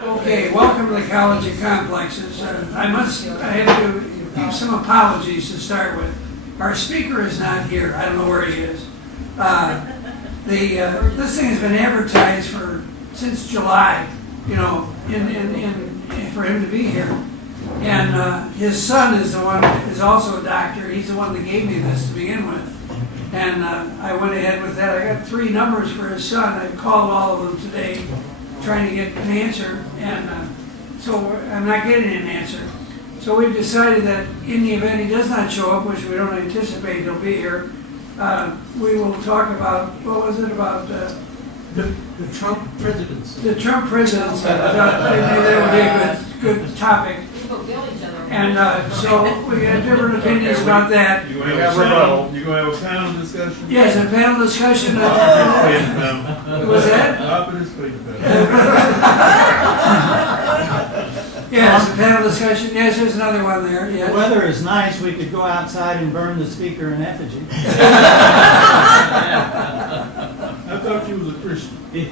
Okay, welcome to the College of Complexes. I have to give some apologies to start with. Our speaker is not here. I don't know where he is. This thing has been advertised since July, you know, for him to be here. And his son is also a doctor. He's the one that gave me this to begin with. And I went ahead with that. I got 3 numbers for his son. I called all of them today, trying to get an answer, and so I'm not getting an answer. So we've decided that in the event he does not show up, which we don't anticipate he'll be here, we will talk about, what was it about? The Trump presidency. The Trump presidency. Maybe that would be a good topic. And so we got different opinions about that. You going to have a panel discussion? Yes, a panel discussion. Was that? Yes, a panel discussion. Yes, there's another one there. Yes. The weather is nice. We could go outside and burn the speaker in effigy. I thought you was a Christian. They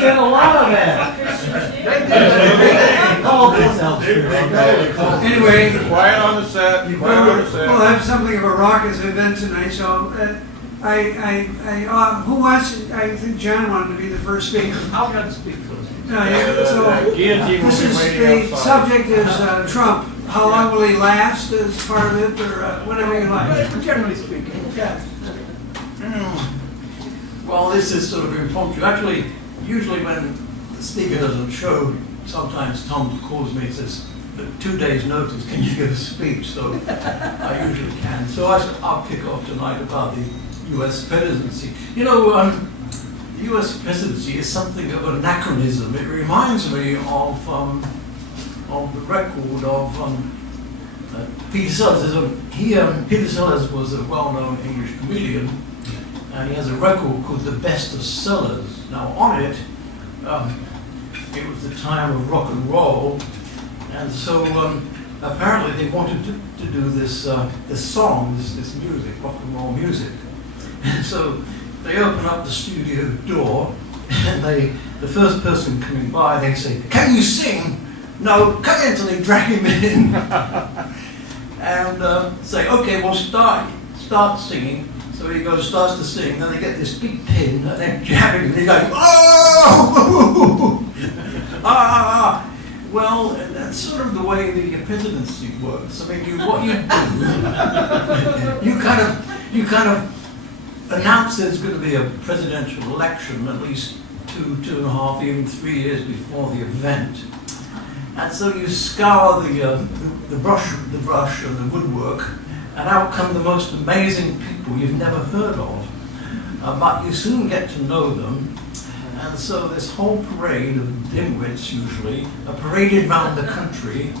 did a lot of that. Anyway, Quiet on the set. we'll have something of a raucous event tonight. So, who wants? I think John wanted to be the first speaker. I'll go to speak first. This is the subject is Trump. How long will he last as part of it, or whatever you like? Generally speaking. Yeah. Well, this is sort of impromptu. Actually, usually when the speaker doesn't show, sometimes Tom calls me and says, 2 days notice, can you give a speech? So I usually can. So I'll kick off tonight about the US presidency. You know, the US presidency is something of an anachronism. It reminds me of the record of Peter Sellers. Peter Sellers was a well-known English comedian, and he has a record called The Best of Sellers. Now on it, it was the time of rock and roll, and so apparently they wanted to do this song, this music, rock and roll music. And so they open up the studio door, and the first person coming by, they say, "Can you sing?" "No, come in," till they drag him in. And say, "Okay, we'll start singing." So he starts to sing, then they get this big pin, and then jab him, and he goes, "Oh!" Well, that's sort of the way the presidency works. I mean, what you do, you kind of announce there's going to be a presidential election at least 2.5, even 3 years before the event. And so you scour the brush and the woodwork, and out come the most amazing people you've never heard of. But you soon get to know them. And so this whole parade of dimwits usually are paraded around the country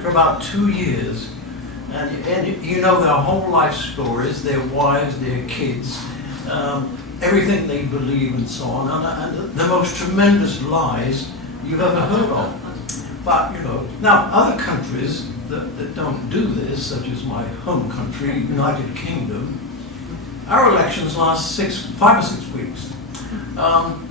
for about 2 years. And you know their whole life stories, their wives, their kids, everything they believe and so on, and the most tremendous lies you've ever heard of. But, you know, now other countries that don't do this, such as my home country, United Kingdom, our elections last 5 or 6 weeks.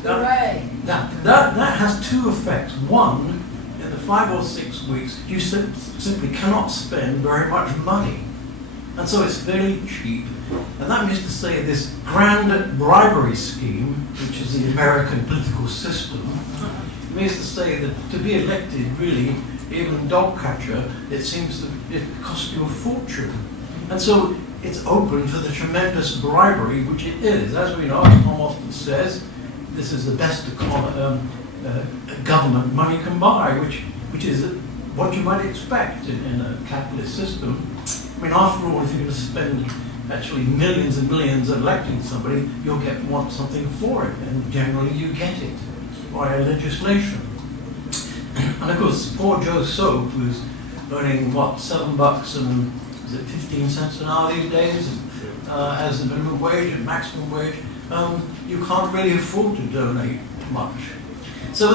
That has 2 effects. One, in the 5 or 6 weeks, you simply cannot spend very much money. And so it's very cheap. And that means to say this grand bribery scheme, which is the American political system, means to say that to be elected, really, even dog catcher, it seems that it costs you a fortune. And so it's open for the tremendous bribery, which it is. As we know, as Tom often says, this is the best government money can buy, which is what you might expect in a capitalist system. I mean, after all, if you're going to spend actually millions and millions electing somebody, you'll want something for it, and generally you get it via legislation. And of course, poor Joe Soap, who's earning, $7 and is it 15 cents an hour these days, as the minimum wage and maximum wage, you can't really afford to donate much. So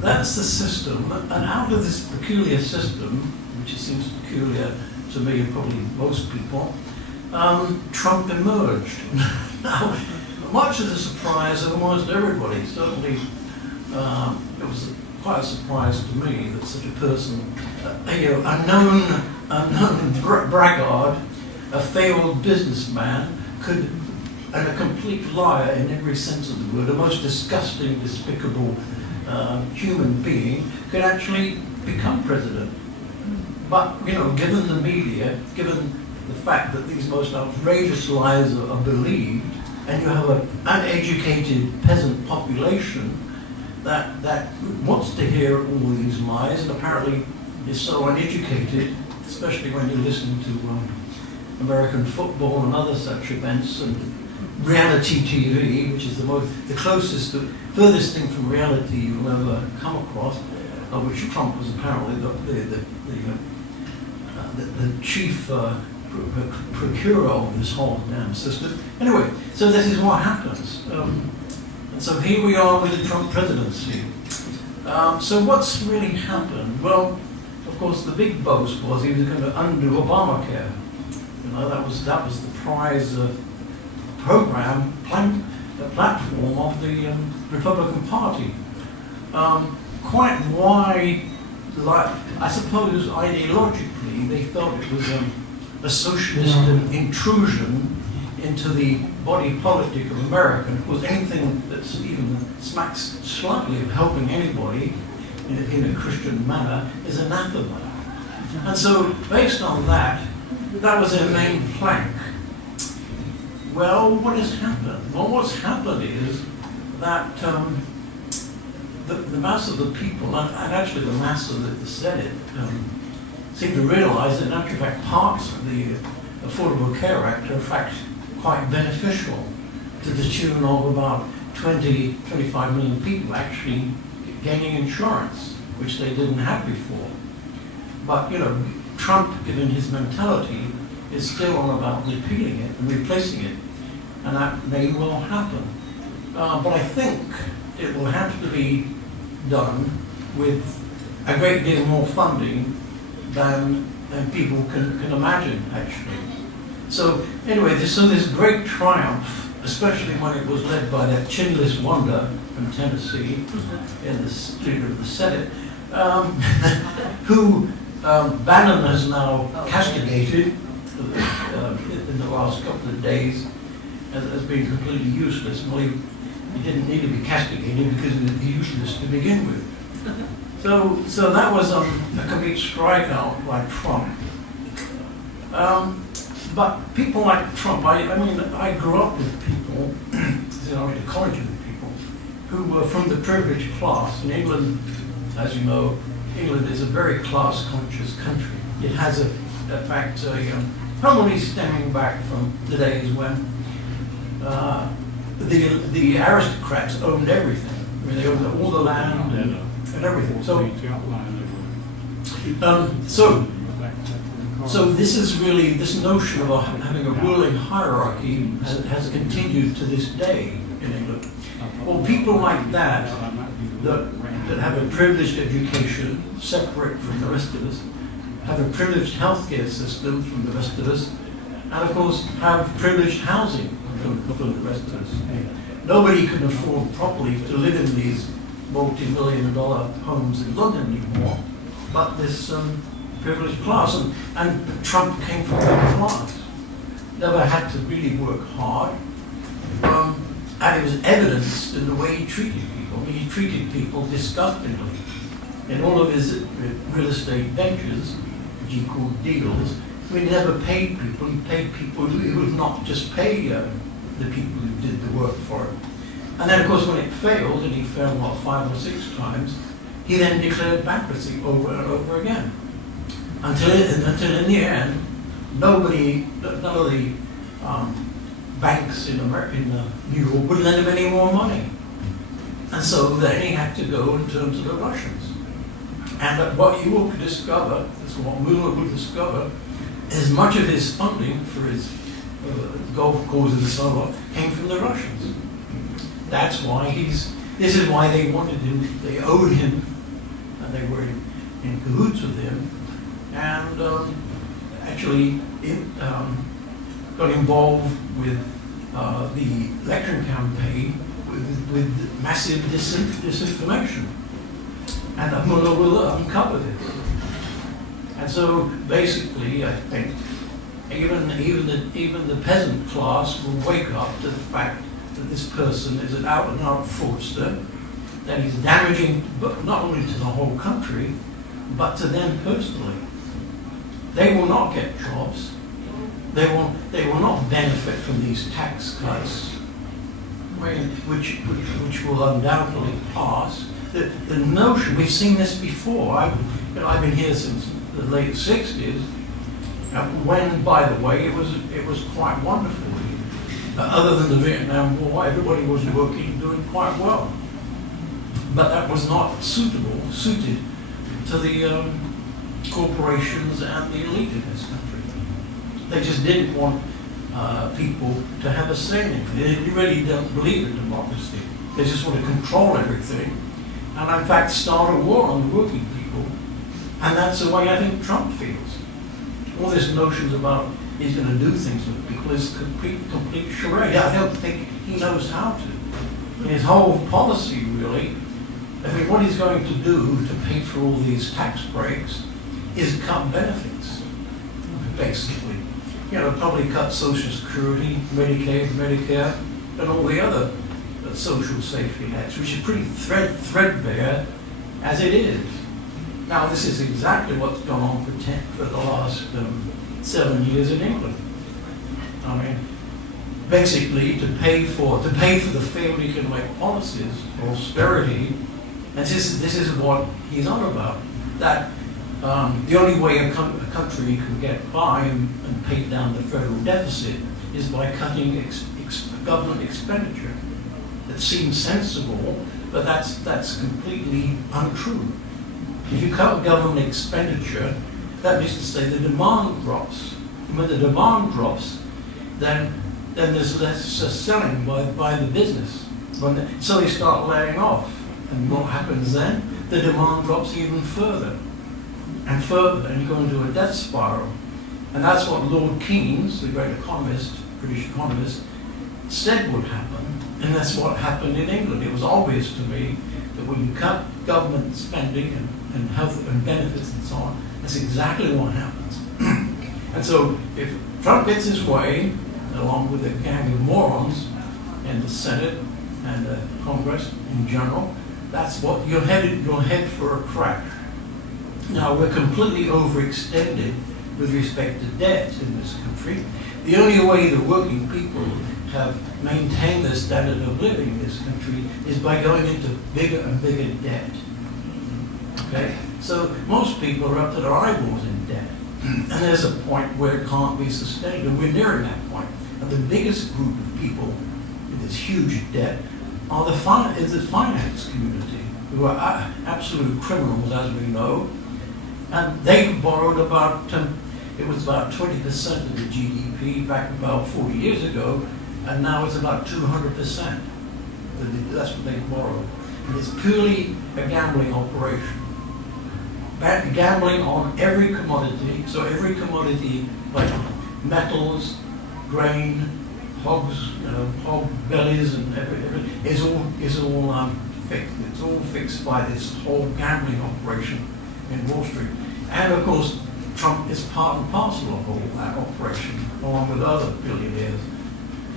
that's the system, and out of this peculiar system, which seems peculiar to me and probably most people, Trump emerged. Now, much to the surprise of almost everybody, certainly it was quite a surprise to me that such a person, a known braggart, a failed businessman, and a complete liar in every sense of the word, a most disgusting, despicable human being, could actually become president. But, given the media, given the fact that these most outrageous lies are believed, and you have an uneducated peasant population that wants to hear all these lies, and apparently is so uneducated, especially when you listen to American football and other such events, and reality TV, which is the furthest thing from reality you'll ever come across, which Trump was apparently the chief procurer of this whole damn system. Anyway, so this is what happens. And so here we are with the Trump presidency. So what's really happened? Well, of course, the big boast was he was going to undo Obamacare. That was the prize program, the platform of the Republican Party. Quite why, I suppose ideologically, they felt it was a socialist intrusion into the body politic of America. And of course, anything that's even smacks slightly of helping anybody in a Christian manner is anathema. And so, based on that was their main plank. Well, what has happened? Well, what's happened is that the mass of the people, and actually the mass of the Senate, seem to realize that in actual fact parts of the Affordable Care Act are in fact quite beneficial, to the tune of about 25 million people actually gaining insurance, which they didn't have before. But, Trump, given his mentality, is still on about repealing it and replacing it, and that may well happen. But I think it will have to be done with a great deal more funding than people can imagine, actually. So anyway, this great triumph, especially when it was led by that chinless wonder from Tennessee in the leader of the Senate, who Bannon has now castigated in the last couple of days as being completely useless. Well, he didn't need to be castigated because he was useless to begin with. So that was a complete strikeout by Trump. But people like Trump, I grew up with people, I went to college with people, who were from the privileged class. In England, as you know, England is a very class-conscious country. It has, in fact, probably stemming back from the days when the aristocrats owned everything. They owned all the land and everything. So this is really, this notion of having a ruling hierarchy has continued to this day in England. Well, people like that have a privileged education, separate from the rest of us, have a privileged healthcare system from the rest of us, and of course have privileged housing from the rest of us. Nobody can afford properly to live in these multi-million-dollar homes in London anymore, but this privileged class, and Trump came from that class. Never had to really work hard, and it was evidenced in the way he treated people. He treated people disgustingly. In all of his real estate ventures, which he called deals, he never paid people. He paid people who would not just pay the people who did the work for him. And then, of course, when it failed, and he failed, 5 or 6 times, he then declared bankruptcy over and over again. Until in the end, none of the banks in New York would lend him any more money. And so then he had to go in terms of the Russians. And what you will discover, that's what Mueller will discover, is much of his funding for his golf courses and so on came from the Russians. That's why this is why they wanted him, they owed him, and they were in cahoots with him, and actually got involved with the election campaign with massive disinformation. And Muller will uncover this. And so basically, I think, even the peasant class will wake up to the fact that this person is an out-and-out fraudster, that he's damaging not only to the whole country, but to them personally. They will not get jobs. They will not benefit from these tax cuts, which will undoubtedly pass. The notion, we've seen this before. I've been here since the late 60s, when, by the way, it was quite wonderful. Other than the Vietnam War, everybody was working, doing quite well. But that was not suited to the corporations and the elite in this country. They just didn't want people to have a say in it. They really don't believe in democracy. They just want to control everything, and in fact start a war on the working people. And that's the way I think Trump feels. All these notions about he's going to do things with people is complete charade. I don't think he knows how to. His whole policy, really, I mean, what he's going to do to pay for all these tax breaks is cut benefits, basically. You know, probably cut Social Security, Medicaid, Medicare, and all the other social safety nets, which is pretty threadbare as it is. Now, this is exactly what's gone on for the last 7 years in England. I mean, basically, to pay for the failed economic policies, austerity, and this is what he's on about. That the only way a country can get by and pay down the federal deficit is by cutting government expenditure. That seems sensible, but that's completely untrue. If you cut government expenditure, that means to say the demand drops. And when the demand drops, then there's less selling by the business. So they start laying off. And what happens then? The demand drops even further and further, and you go into a death spiral. And that's what Lord Keynes, the great economist, British economist, said would happen, and that's what happened in England. It was obvious to me that when you cut government spending and health and benefits and so on, that's exactly what happens. And so if Trump gets his way, along with a gang of morons in the Senate and the Congress in general, that's what you're head for a crash. Now, we're completely overextended with respect to debt in this country. The only way the working people have maintained their standard of living in this country is by going into bigger and bigger debt. Okay? So most people are up to their eyeballs in debt. And there's a point where it can't be sustained, and we're nearing that point. And the biggest group of people in this huge debt are the finance community, who are absolute criminals, as we know. And they borrowed about, it was about 20% of the GDP back about 40 years ago, and now it's about 200%. That's what they borrowed. And it's purely a gambling operation. Gambling on every commodity, so every commodity like metals, grain, hog bellies, and everything is all fixed. It's all fixed by this whole gambling operation in Wall Street. And of course, Trump is part and parcel of all that operation, along with other billionaires.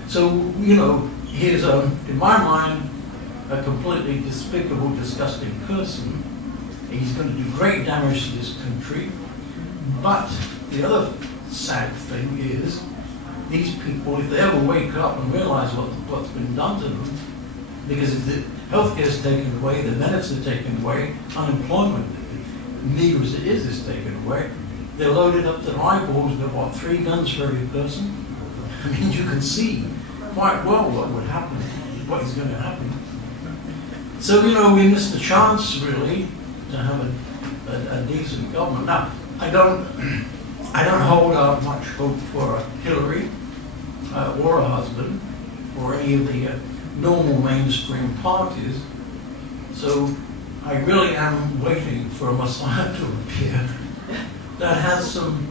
So, you know, he's, in my mind, a completely despicable, disgusting person. He's going to do great damage to this country. But the other sad thing is, these people, if they ever wake up and realize what's been done to them, because if the healthcare is taken away, the benefits are taken away, unemployment, meager as it is taken away, they're loaded up to their eyeballs with 3 guns for every person? I mean, you can see quite well what would happen, what is going to happen. So, you know, we missed the chance, really, to have a decent government. Now, I don't hold out much hope for Hillary or her husband or any of the normal mainstream parties. So I really am waiting for a Messiah to appear that has some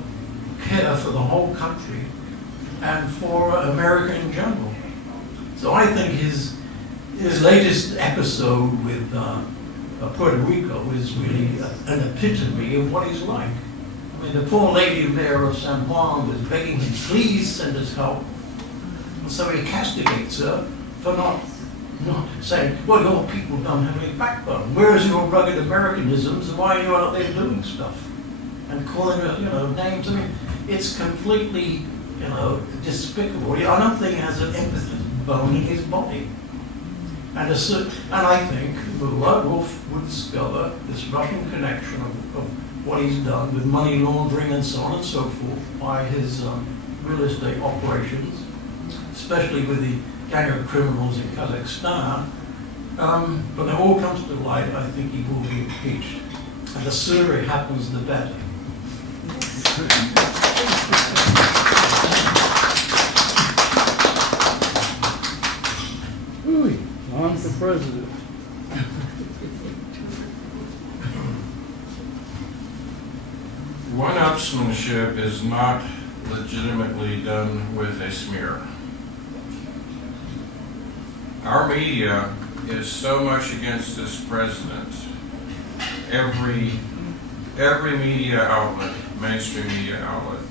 care for the whole country and for America in general. So I think his his latest episode with Puerto Rico is really an epitome of what he's like. I mean, the poor lady there of San Juan was begging him, please send us help. And so he castigates her for not saying, well, your people don't have any backbone. Where's your rugged Americanisms? Why are you out there doing stuff? And calling her, names. I mean, it's completely, despicable. I don't think he has an empathy bone in his body. And I think Mueller would discover this Russian connection of what he's done with money laundering and so on and so forth by his real estate operations, especially with the gang of criminals in Kazakhstan. But when it all comes to light, I think he will be impeached. And the sooner it happens, the better. Ooh, on for president. One-upsmanship is not legitimately done with a smear. Our media is so much against this president. Every media outlet, mainstream media outlet.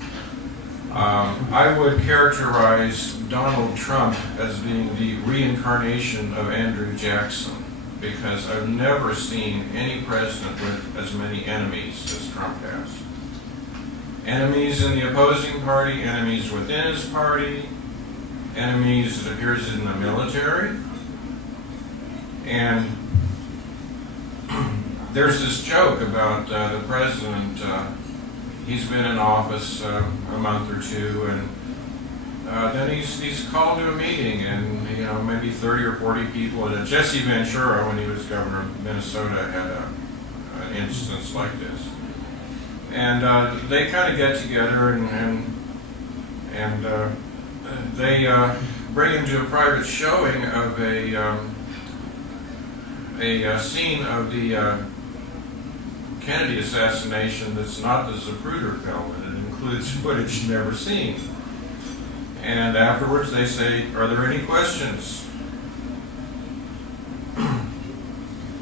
I would characterize Donald Trump as being the reincarnation of Andrew Jackson, because I've never seen any president with as many enemies as Trump has. Enemies in the opposing party, enemies within his party, enemies, it appears, in the military. And there's this joke about the president. He's been in office a month or two, and then he's called to a meeting, and maybe 30 or 40 people. Jesse Ventura, when he was governor of Minnesota, had an instance like this, and they kind of get together and they bring him to a private showing of a scene of the Kennedy assassination that's not the Zapruder film, and it includes footage never seen. And afterwards they say, are there any questions?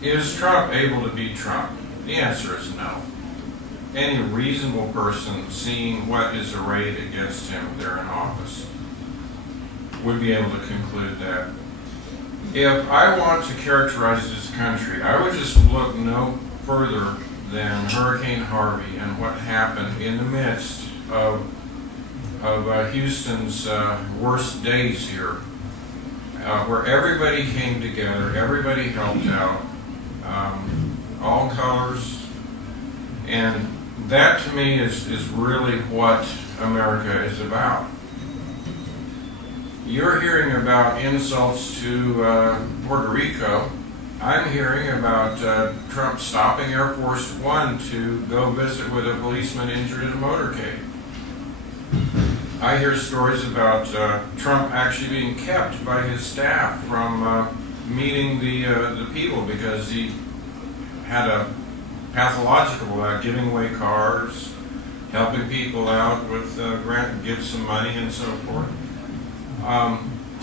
Is Trump able to beat Trump? The answer is no. Any reasonable person seeing what is arrayed against him there in office would be able to conclude that. If I want to characterize this country, I would just look no further than Hurricane Harvey and what happened in the midst of Houston's worst days here, where everybody came together, everybody helped out, all colors, and that to me is really what America is about. You're hearing about insults to Puerto Rico. I'm hearing about Trump stopping Air Force One to go visit with a policeman injured in a motorcade. I hear stories about Trump actually being kept by his staff from meeting the people because he had a pathological giving away cars, helping people out with give some money and so forth.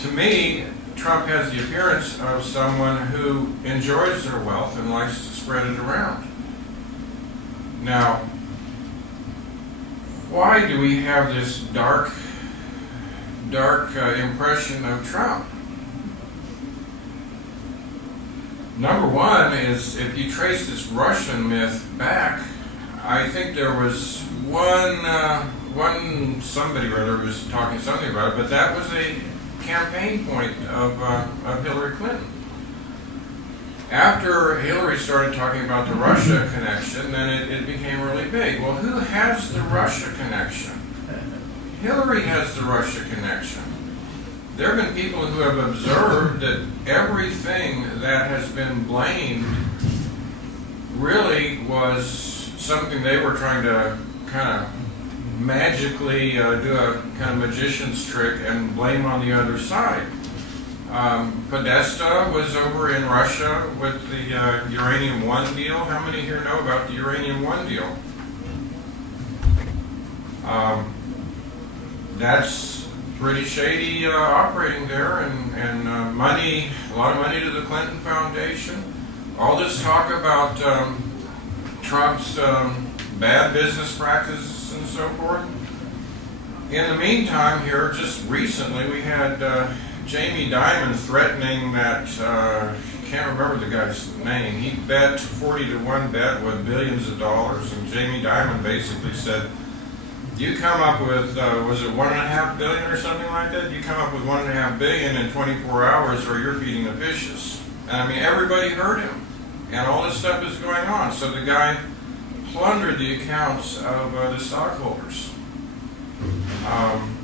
To me, Trump has the appearance of someone who enjoys their wealth and likes to spread it around. Now, why do we have this dark impression of Trump? Number one is, if you trace this Russian myth back, I think there was one somebody or other was talking something about it, but that was a campaign point of Hillary Clinton. After Hillary started talking about the Russia connection, then it became really big. Well, who has the Russia connection? Hillary has the Russia connection. There have been people who have observed that everything that has been blamed really was something they were trying to kind of magically do a kind of magician's trick and blame on the other side. Podesta was over in Russia with the Uranium One deal. How many here know about the Uranium One deal? That's pretty shady operating there, and money, a lot of money to the Clinton Foundation. All this talk about Trump's bad business practices and so forth. In the meantime here, just recently, we had Jamie Dimon threatening that, can't remember the guy's name, he bet 40-1 bet with billions of dollars, and Jamie Dimon basically said, you come up with, was it $1.5 billion or something like that? You come up with $1.5 billion in 24 hours or you're feeding the fishes. And I mean, everybody heard him. And all this stuff is going on. So the guy plundered the accounts of the stockholders.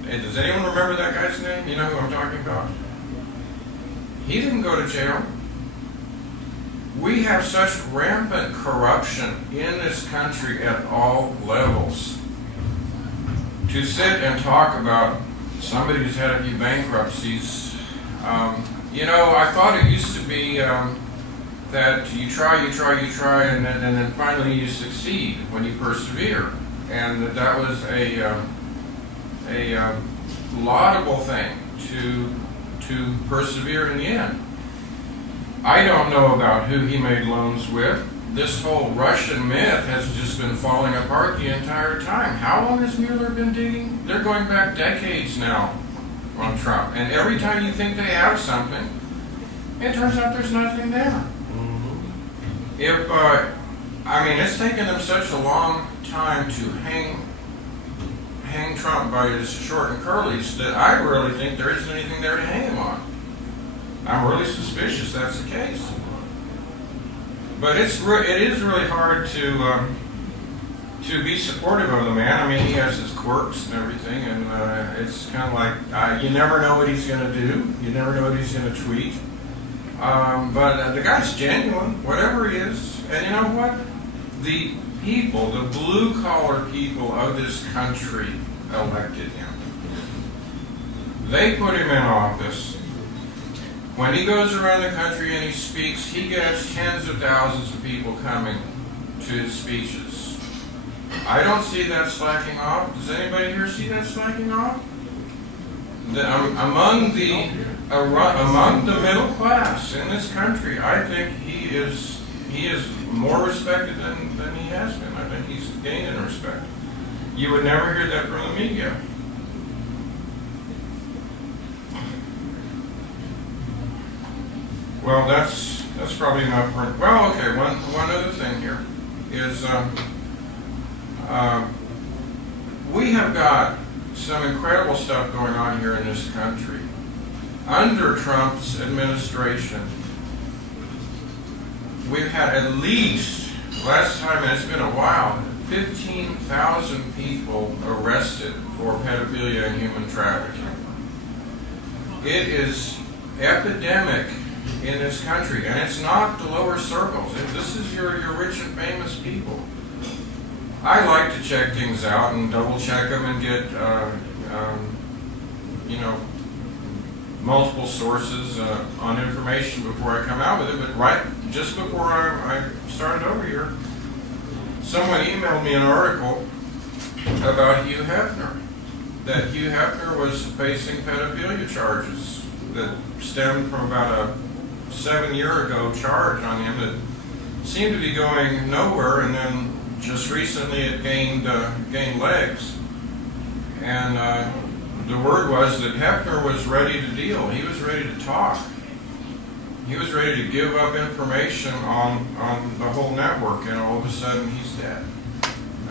Does anyone remember that guy's name? You know who I'm talking about? He didn't go to jail. We have such rampant corruption in this country at all levels. To sit and talk about somebody who's had a few bankruptcies, you know, I thought it used to be that you try, and then finally you succeed when you persevere, and that was a laudable thing to persevere in the end. I don't know about who he made loans with. This whole Russian myth has just been falling apart the entire time. How long has Mueller been digging? They're going back decades now on Trump. And every time you think they have something, it turns out there's nothing there. If, I mean, it's taken them such a long time to hang Trump by his short and curlies that I really think there isn't anything there to hang him on. I'm really suspicious that's the case. But it is really hard to be supportive of the man. I mean, he has his quirks and everything, and it's kind of like you never know what he's going to do. You never know what he's going to tweet. But the guy's genuine, whatever he is. And you know what? The people, the blue-collar people of this country elected him. They put him in office. When he goes around the country and he speaks, he gets tens of thousands of people coming to his speeches. I don't see that slacking off. Does anybody here see that slacking off? Among the middle class in this country, I think he is more respected than he has been. I think he's gained in respect. You would never hear that from the media. Well, that's probably enough for. Well, okay. One other thing here is we have got some incredible stuff going on here in this country. Under Trump's administration, we've had at least, last time, and it's been a while, 15,000 people arrested for pedophilia and human trafficking. It is epidemic in this country, and it's not the lower circles. This is your rich and famous people. I like to check things out and double check them and get, multiple sources on information before I come out with it. But right just before I started over here, someone emailed me an article about Hugh Hefner, that Hugh Hefner was facing pedophilia charges that stemmed from about a 7-year-ago charge on him that seemed to be going nowhere, and then just recently it gained legs. And the word was that Hefner was ready to deal. He was ready to talk. He was ready to give up information on the whole network, and all of a sudden he's dead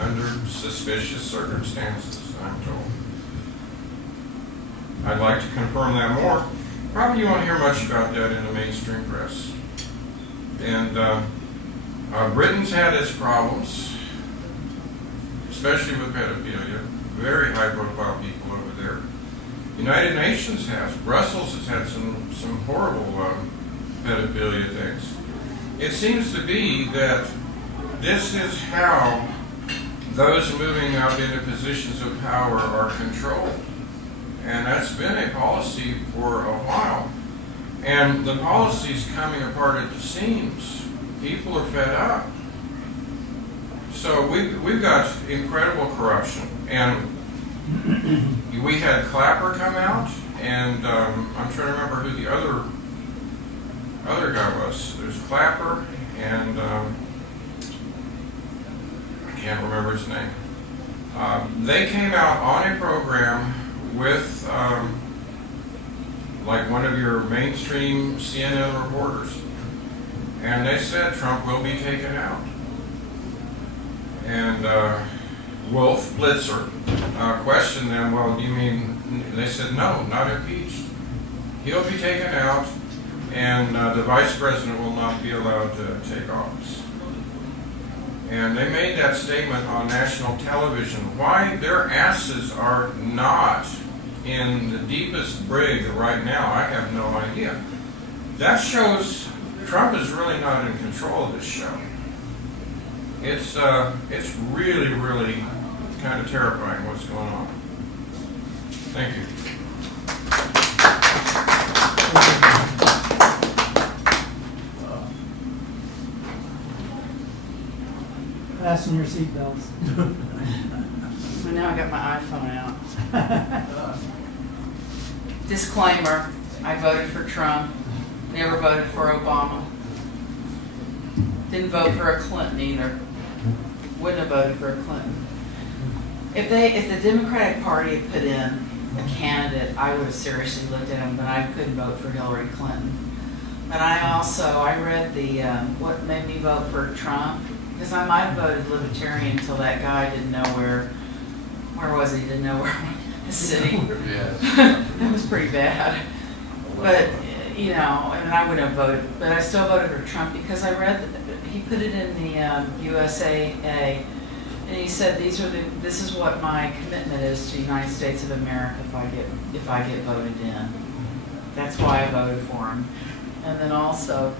under suspicious circumstances, I'm told. I'd like to confirm that more. Probably you won't hear much about that in the mainstream press. And Britain's had its problems, especially with pedophilia. Very high-profile people over there. United Nations has. Brussels has had some horrible pedophilia things. It seems to be that this is how those moving up into positions of power are controlled. And that's been a policy for a while. And the policy's coming apart at the seams. People are fed up. So we've got incredible corruption. And We had Clapper come out, and I'm trying to remember who the other guy was. There's Clapper, and I can't remember his name. They came out on a program with like one of your mainstream CNN reporters, and they said Trump will be taken out. And Wolf Blitzer questioned them, well, do you mean, they said no, not impeached. He'll be taken out, and the vice president will not be allowed to take office. And they made that statement on national television. Why their asses are not in the deepest brig right now, I have no idea. That shows Trump is really not in control of this show. It's really, really kind of terrifying what's going on. Thank you. Fasten your seatbelts. So now I got my iPhone out. Disclaimer, I voted for Trump, never voted for Obama. Didn't vote for a Clinton either. Wouldn't have voted for a Clinton. If the Democratic Party had put in a candidate, I would have seriously looked at him, but I couldn't vote for Hillary Clinton. But I read the, what made me vote for Trump, because I might have voted Libertarian until that guy didn't know where was he? Didn't know where his city. Yes. That was pretty bad. But, you know, and I wouldn't have voted, but I still voted for Trump because I read that he put it in the USAA, and he said this is what my commitment is to the United States of America if I get voted in. That's why I voted for him. And then also,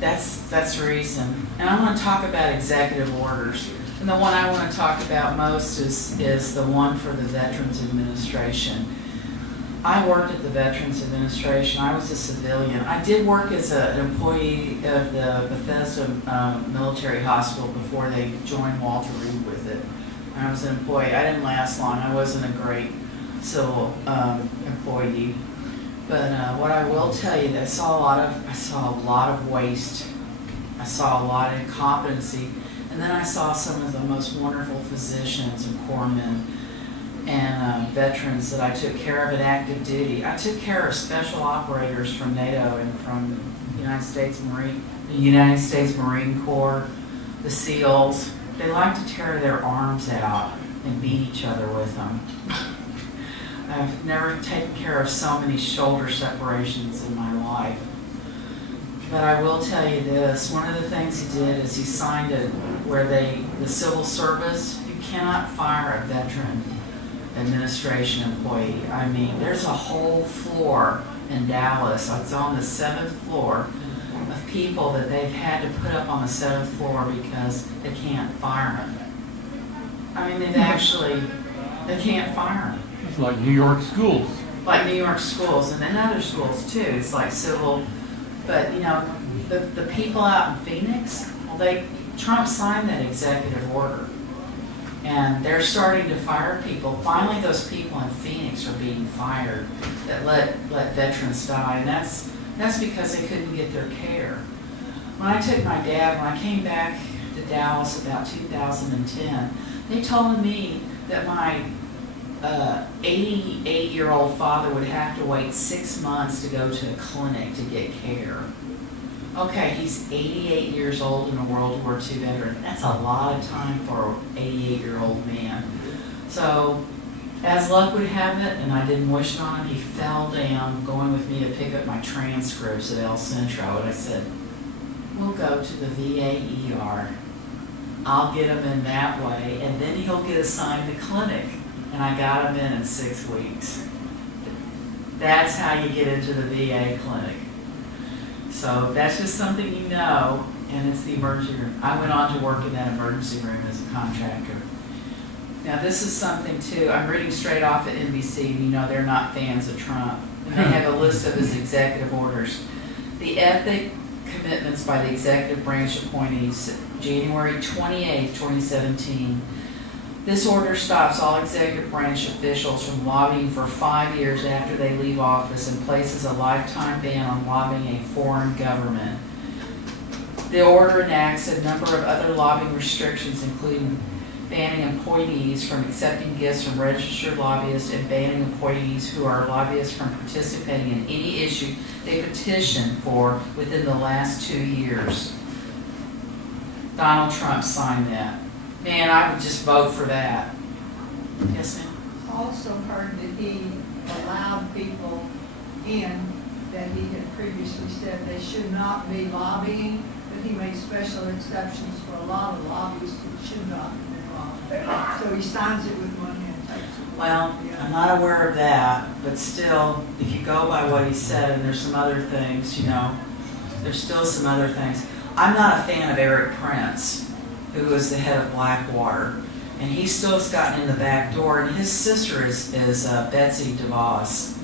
that's the reason. And I want to talk about executive orders. And the one I want to talk about most is the one for the Veterans Administration. I worked at the Veterans Administration. I was a civilian. I did work as an employee of the Bethesda Military Hospital before they joined Walter Reed with it. I was an employee. I didn't last long. I wasn't a great civil employee. But what I will tell you, that I saw a lot of waste. I saw a lot of incompetency, and then I saw some of the most wonderful physicians and corpsmen and veterans that I took care of at active duty. I took care of special operators from NATO and from the United States Marine Corps, the SEALs. They like to tear their arms out and beat each other with them. I've never taken care of so many shoulder separations in my life. But I will tell you this, one of the things he did is he signed the civil service, you cannot fire a veteran administration employee. I mean, there's a whole floor in Dallas, it's on the 7th floor, of people that they've had to put up on the 7th floor because they can't fire them. I mean, they can't fire them. It's like New York schools. Like New York schools, and then other schools too. It's like civil, but you know, the people out in Phoenix, well, Trump signed that executive order, and they're starting to fire people. Finally, those people in Phoenix are being fired that let veterans die, and that's because they couldn't get their care. When I took my dad, when I came back to Dallas about 2010, they told me that my 88-year-old father would have to wait 6 months to go to a clinic to get care. Okay, he's 88 years old and a World War II veteran. That's a lot of time for an 88-year-old man. So, as luck would have it, and I didn't wish it on him, he fell down going with me to pick up my transcripts at El Centro, and I said, we'll go to the VA ER. I'll get him in that way, and then he'll get assigned to clinic. And I got him in 6 weeks. That's how you get into the VA clinic. So that's just something you know, and it's the emergency room. I went on to work in that emergency room as a contractor. Now this is something too, I'm reading straight off at NBC, and you know they're not fans of Trump. And they have a list of his executive orders. The ethic commitments by the executive branch appointees, January 28, 2017. This order stops all executive branch officials from lobbying for 5 years after they leave office and places a lifetime ban on lobbying a foreign government. The order enacts a number of other lobbying restrictions, including banning employees from accepting gifts from registered lobbyists and banning employees who are lobbyists from participating in any issue they petitioned for within the last 2 years. Donald Trump signed that. Man, I would just vote for that. Yes, ma'am? Also heard that he allowed people in that he had previously said they should not be lobbying, but he made special exceptions for a lot of lobbyists who should not be lobbying. So he signs it with one hand, takes it with Well, the I'm other. not aware of that, but still, if you go by what he said, and there's some other things, there's still some other things. I'm not a fan of Eric Prince, who was the head of Blackwater, and he still's gotten in the back door, and his sister is Betsy DeVos.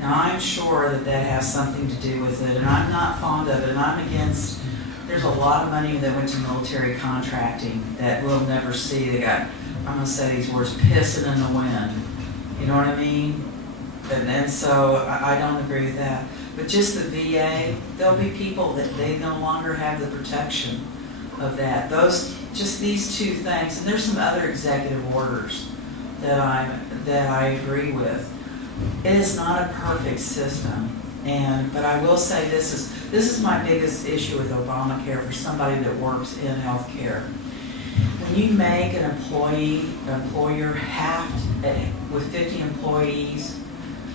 Now, I'm sure that has something to do with it, and I'm not fond of it, and I'm against, there's a lot of money that went to military contracting that we'll never see. They got, I'm going to say these words, pissing in the wind. You know what I mean? And so I don't agree with that. But just the VA, there'll be people that they no longer have the protection of that. Just these two things, and there's some other executive orders that I agree with. It is not a perfect system, but I will say this is my biggest issue with Obamacare for somebody that works in healthcare. When you make an employer with 50 employees,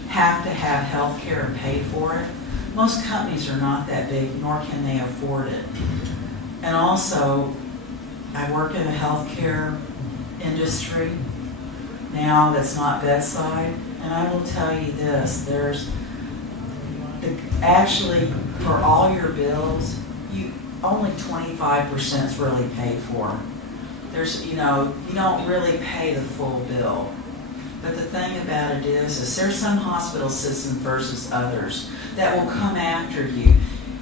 have to have healthcare and pay for it. Most companies are not that big, nor can they afford it. And also, I work in a healthcare industry now that's not bedside, and I will tell you this, actually, for all your bills, only 25% is really paid for. You don't really pay the full bill. But the thing about it is there's some hospital systems versus others that will come after you.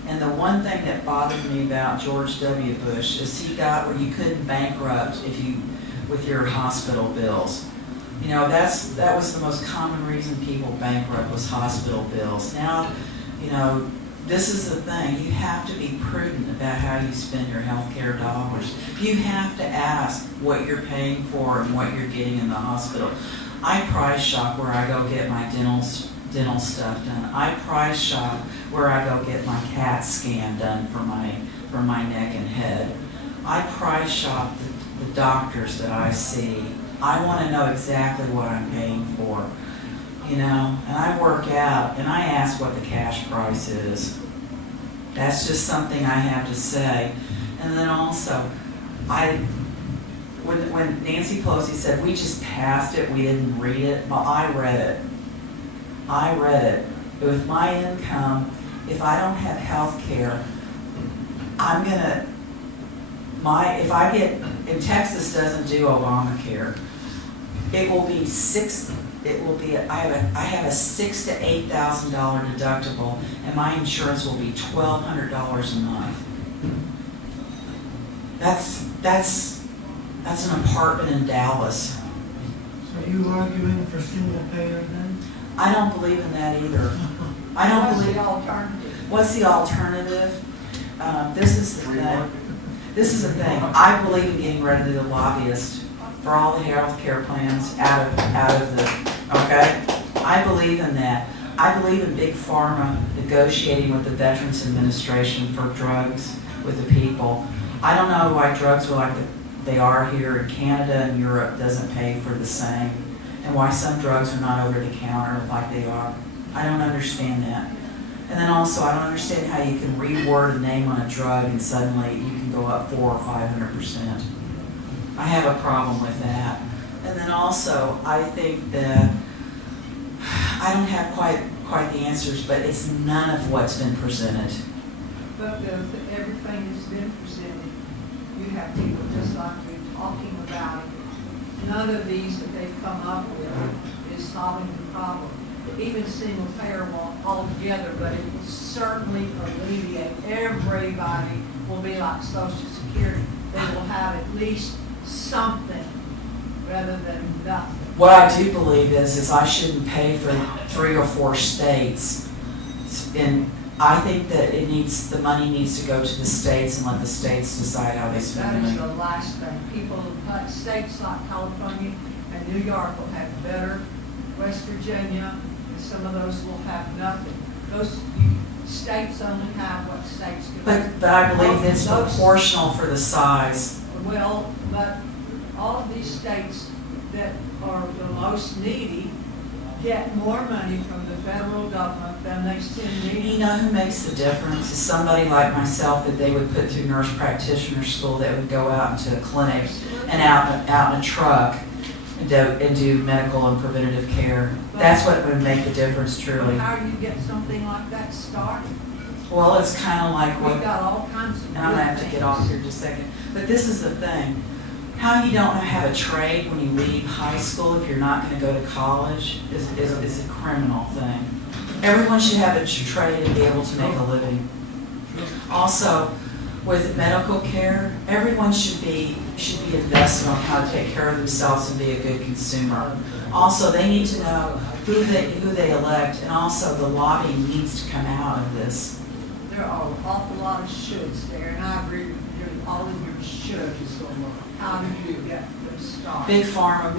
And the one thing that bothered me about George W. Bush is he got where you couldn't bankrupt with your hospital bills. That was the most common reason people bankrupt was hospital bills. Now, this is the thing. You have to be prudent about how you spend your healthcare dollars. You have to ask what you're paying for and what you're getting in the hospital. I price shop where I go get my dental stuff done. I price shop where I go get my CAT scan done for my neck and head. I price shop the doctors that I see. I want to know exactly what I'm paying for, and I work out and I ask what the cash price is. That's just something I have to say. And then also, when Nancy Pelosi said we just passed it, we didn't read it, well, I read it. With my income, if I don't have health care, and Texas doesn't do Obamacare, I have a $6,000 to $8,000 deductible, and my insurance will be $1,200 a month. That's an apartment in Dallas. So you arguing for single payer then? I don't believe in that either. I don't What's believe. the alternative? What's the alternative? This is the thing. I believe in getting rid of the lobbyists for all the health care plans out of the, okay? I believe in that. I believe in Big Pharma negotiating with the Veterans Administration for drugs with the people. I don't know why drugs are like they are here in Canada and Europe doesn't pay for the same, and why some drugs are not over the counter like they are. I don't understand that. And then also, I don't understand how you can reword a name on a drug and suddenly you can go up 400 or 500%. I have a problem with that. And then also, I think that I don't have quite the answers, but it's none of what's been presented. But everything that's been presented, you have people just like you talking about it. None of these that they've come up with is solving the problem. Even single payer won't altogether, but it will certainly alleviate. Everybody will be like Social Security. They will have at least something. rather than nothing. What I do believe is I shouldn't pay for 3 or 4 states. And I think that the money needs to go to the states and let the states decide how they spend That the is money. the last thing. People, states like California and New York will have better. West Virginia, and some of those will have nothing. Those states only have what states give. But I believe it's proportional for the size. Well, but all of these states that are the most needy get more money from the federal government than they send You needy. know who makes the difference? Is somebody like myself that they would put through nurse practitioner school that would go out into a clinic and out in a truck and do medical and preventative care. That's what would make the difference truly. How do you get something like that started? Well, it's kind of like We've what, got all kinds of. and I'm gonna have to get off here in just a second. But this is the thing. How you don't have a trade when you leave high school if you're not gonna go to college is a criminal thing. Everyone should have a trade and be able to make a living. Also, with medical care, everyone should be invested on how to take care of themselves and be a good consumer. Also, they need to know who they elect, and also the lobbying needs to come out of this. There are an awful lot of shoulds there, and I agree with all of your shoulds. How do you get them started? Big Pharma,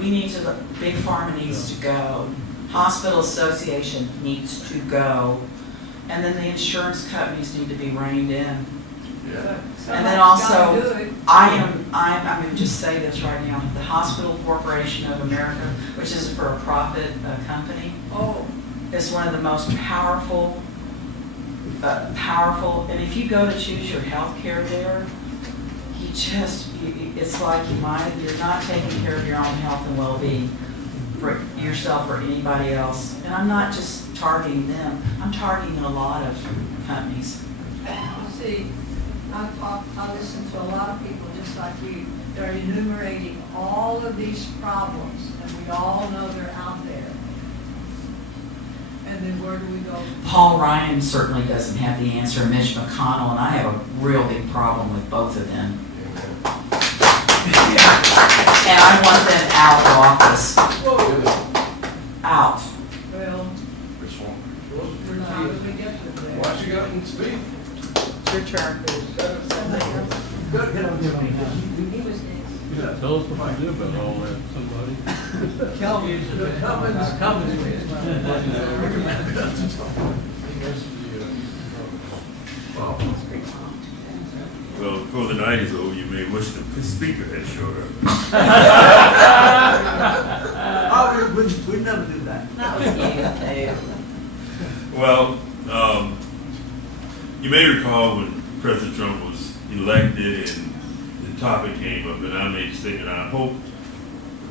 Big Pharma needs to go. Hospital Association needs to go. And then the insurance companies need to be reined in. And then also, I'm going to just say this right now, the Hospital Corporation of America, which is a for-profit company, is one of the most powerful, and if you go to choose your health care there, it's like you're not taking care of your own health and well-being for yourself or anybody else. And I'm not just targeting them, I'm targeting a lot of companies. See, I listen to a lot of people just like you. They're enumerating all of these problems, and we all know they're out there. And then where do we go? Paul Ryan certainly doesn't have the answer, Mitch McConnell, and I have a real big problem with both of them. And I want them out of office. Out. Well, Which one? we're not going to get to that. Why you got to speak? Your turn. Tell us what to do about all that, somebody. Well, before the night is over, you may wish the speaker had showed up. We'd never do that. Not with you. Well, you may recall when President Trump was elected and the topic came up, and I made a statement, I hope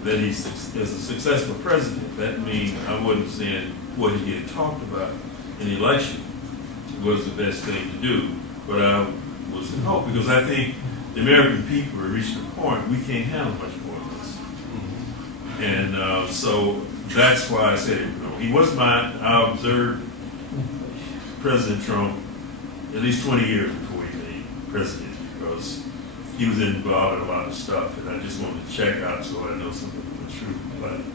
that he's as a successful president. That means I wasn't saying what he had talked about in the election was the best thing to do, but I was in hope, because I think the American people have reached a point we can't handle much more of this. And so that's why I said it. He was mine. I observed President Trump at least 20 years before he became president, because he was involved in a lot of stuff, and I just wanted to check out so I know something of the truth about it.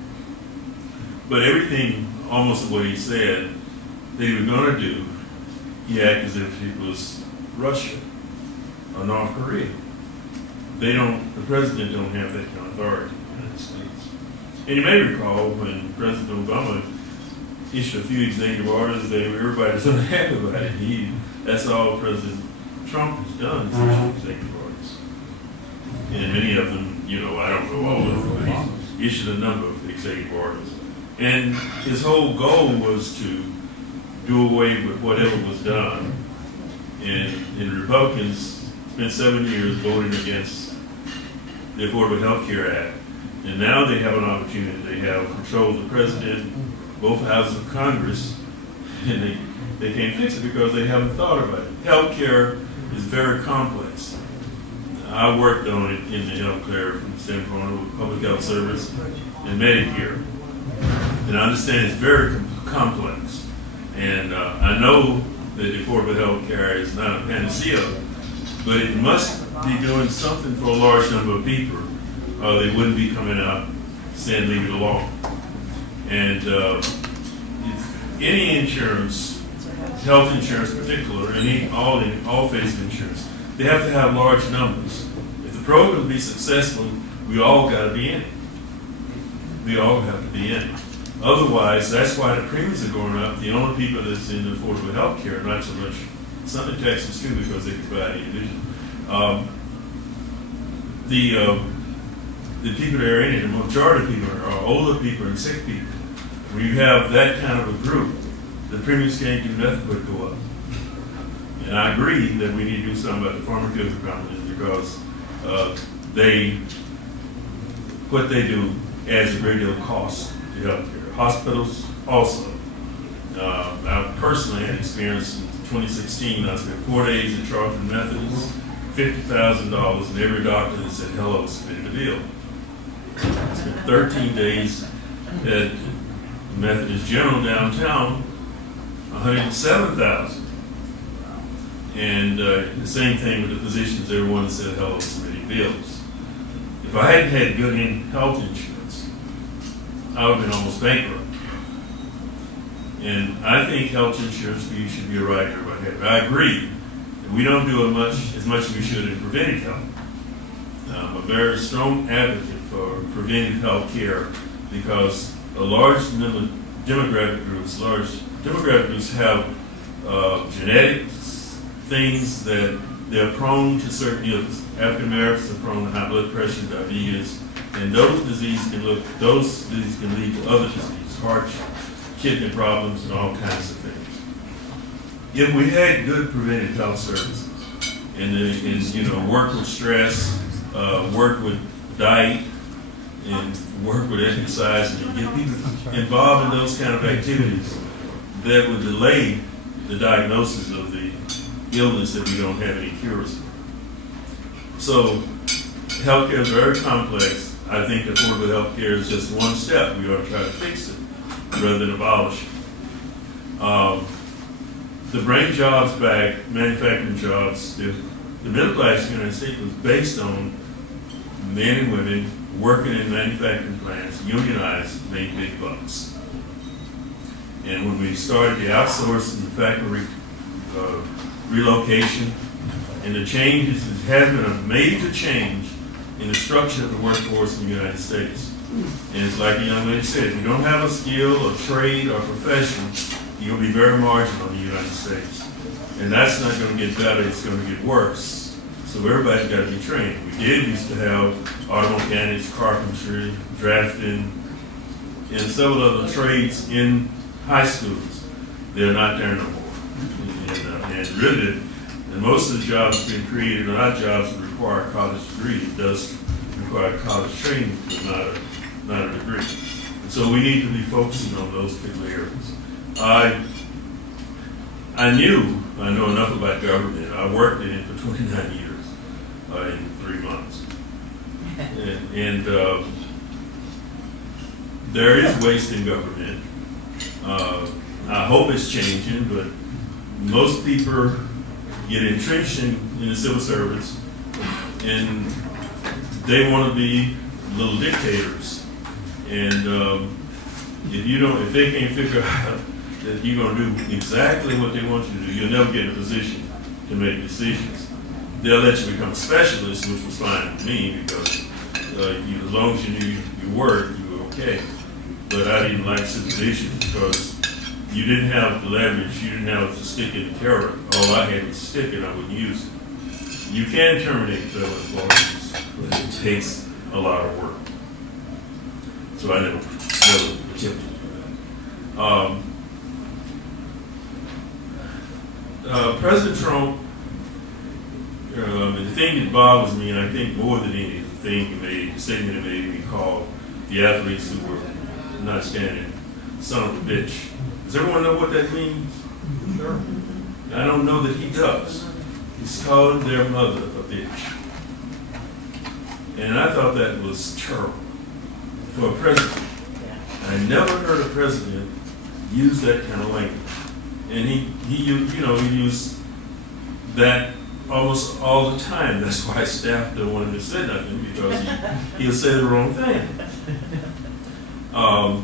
But everything, almost of what he said, they were going to do, he acted as if it was Russia or North Korea. The president don't have that kind of authority in the United States. And you may recall when President Obama issued a few executive orders, everybody was unhappy about it. That's all President Trump has done, is issue executive orders. And many of them, I don't know all of them, but he's issued a number of executive orders. And his whole goal was to do away with whatever was done. And Republicans spent 7 years voting against the Affordable Health Care Act. And now they have an opportunity. They have control of the president, both houses of Congress, and they can't fix it because they haven't thought about it. Health care is very complex. I worked on it in the health care from the standpoint of public health service and Medicare. And I understand it's very complex. And I know that affordable health care is not a panacea, but it must be doing something for a large number of people. They wouldn't be coming out saying leave it alone. And any insurance, health insurance in particular, all phases of insurance, they have to have large numbers. If the program to be successful, we all got to be in it. We all have to be in it. Otherwise, that's why the premiums are going up. The only people that's in affordable health care, not so much, some in Texas too, because they provide individual. The people that are in it, the majority of people are older people and sick people. When you have that kind of a group, the premiums can't do nothing but go up. And I agree that we need to do something about the pharmaceutical companies because what they do adds a great deal of cost to healthcare. Hospitals also. I personally had experience in 2016. I spent 4 days at Charlton Methodist, $50,000, and every doctor that said hello submitted a bill. I spent 13 days at Methodist General downtown, $107,000. And the same thing with the physicians, everyone that said hello submitting bills. If I hadn't had good health insurance, I would have been almost bankrupt. And I think health insurance for you should be a right to everybody have. I agree that we don't do as much as we should in preventive health. I'm a very strong advocate for preventive health care because a large number of demographic groups have genetic things that they're prone to certain illness. African Americans are prone to high blood pressure, diabetes, and those diseases can lead to other diseases, heart, kidney problems, and all kinds of things. If we had good preventive health services and work with stress, work with diet, and work with exercise, and get people involved in those kind of activities, that would delay the diagnosis of the illness that we don't have any cures for. So, healthcare is very complex. I think affordable healthcare is just one step. We ought to try to fix it rather than abolish it. To bring jobs back, manufacturing jobs, the middle class in the United States was based on men and women working in manufacturing plants, unionized, made big bucks. And when we started the outsourcing, the factory relocation, and the changes, it has been a major change in the structure of the workforce in the United States. And it's like the young lady said, if you don't have a skill or trade or profession, you'll be very marginal in the United States. And that's not going to get better, it's going to get worse. So everybody's got to be trained. We used to have auto mechanics, carpentry, drafting, and several other trades in high schools. They're not there no more. And most of the jobs that have been created are not jobs that require a college degree. It does require college training, but not a degree. And so we need to be focusing on those particular areas. I know enough about government. I worked in it for 29 years in 3 months. And there is waste in government. I hope it's changing, but most people get entrenched in the civil service, and they want to be little dictators. And if they can't figure out that you're going to do exactly what they want you to do, you'll never get in a position to make decisions. They'll let you become a specialist, which was fine with me because as long as you knew your work, you were okay. But I didn't like supervision because you didn't have the leverage, you didn't have the stick in the carrot. All I had was a stick and I wouldn't use it. You can terminate federal employees, but it takes a lot of work. So I never attempted to do that. President Trump, the thing that bothers me, and I think more than anything, the statement that made me call the athletes who were not standing, son of a bitch. Does everyone know what that means? Sure. I don't know that he does. He's calling their mother a bitch. And I thought that was terrible for a president. I never heard a president use that kind of language. And he used that almost all the time. That's why staff don't want him to say nothing, because he'll say the wrong thing. Now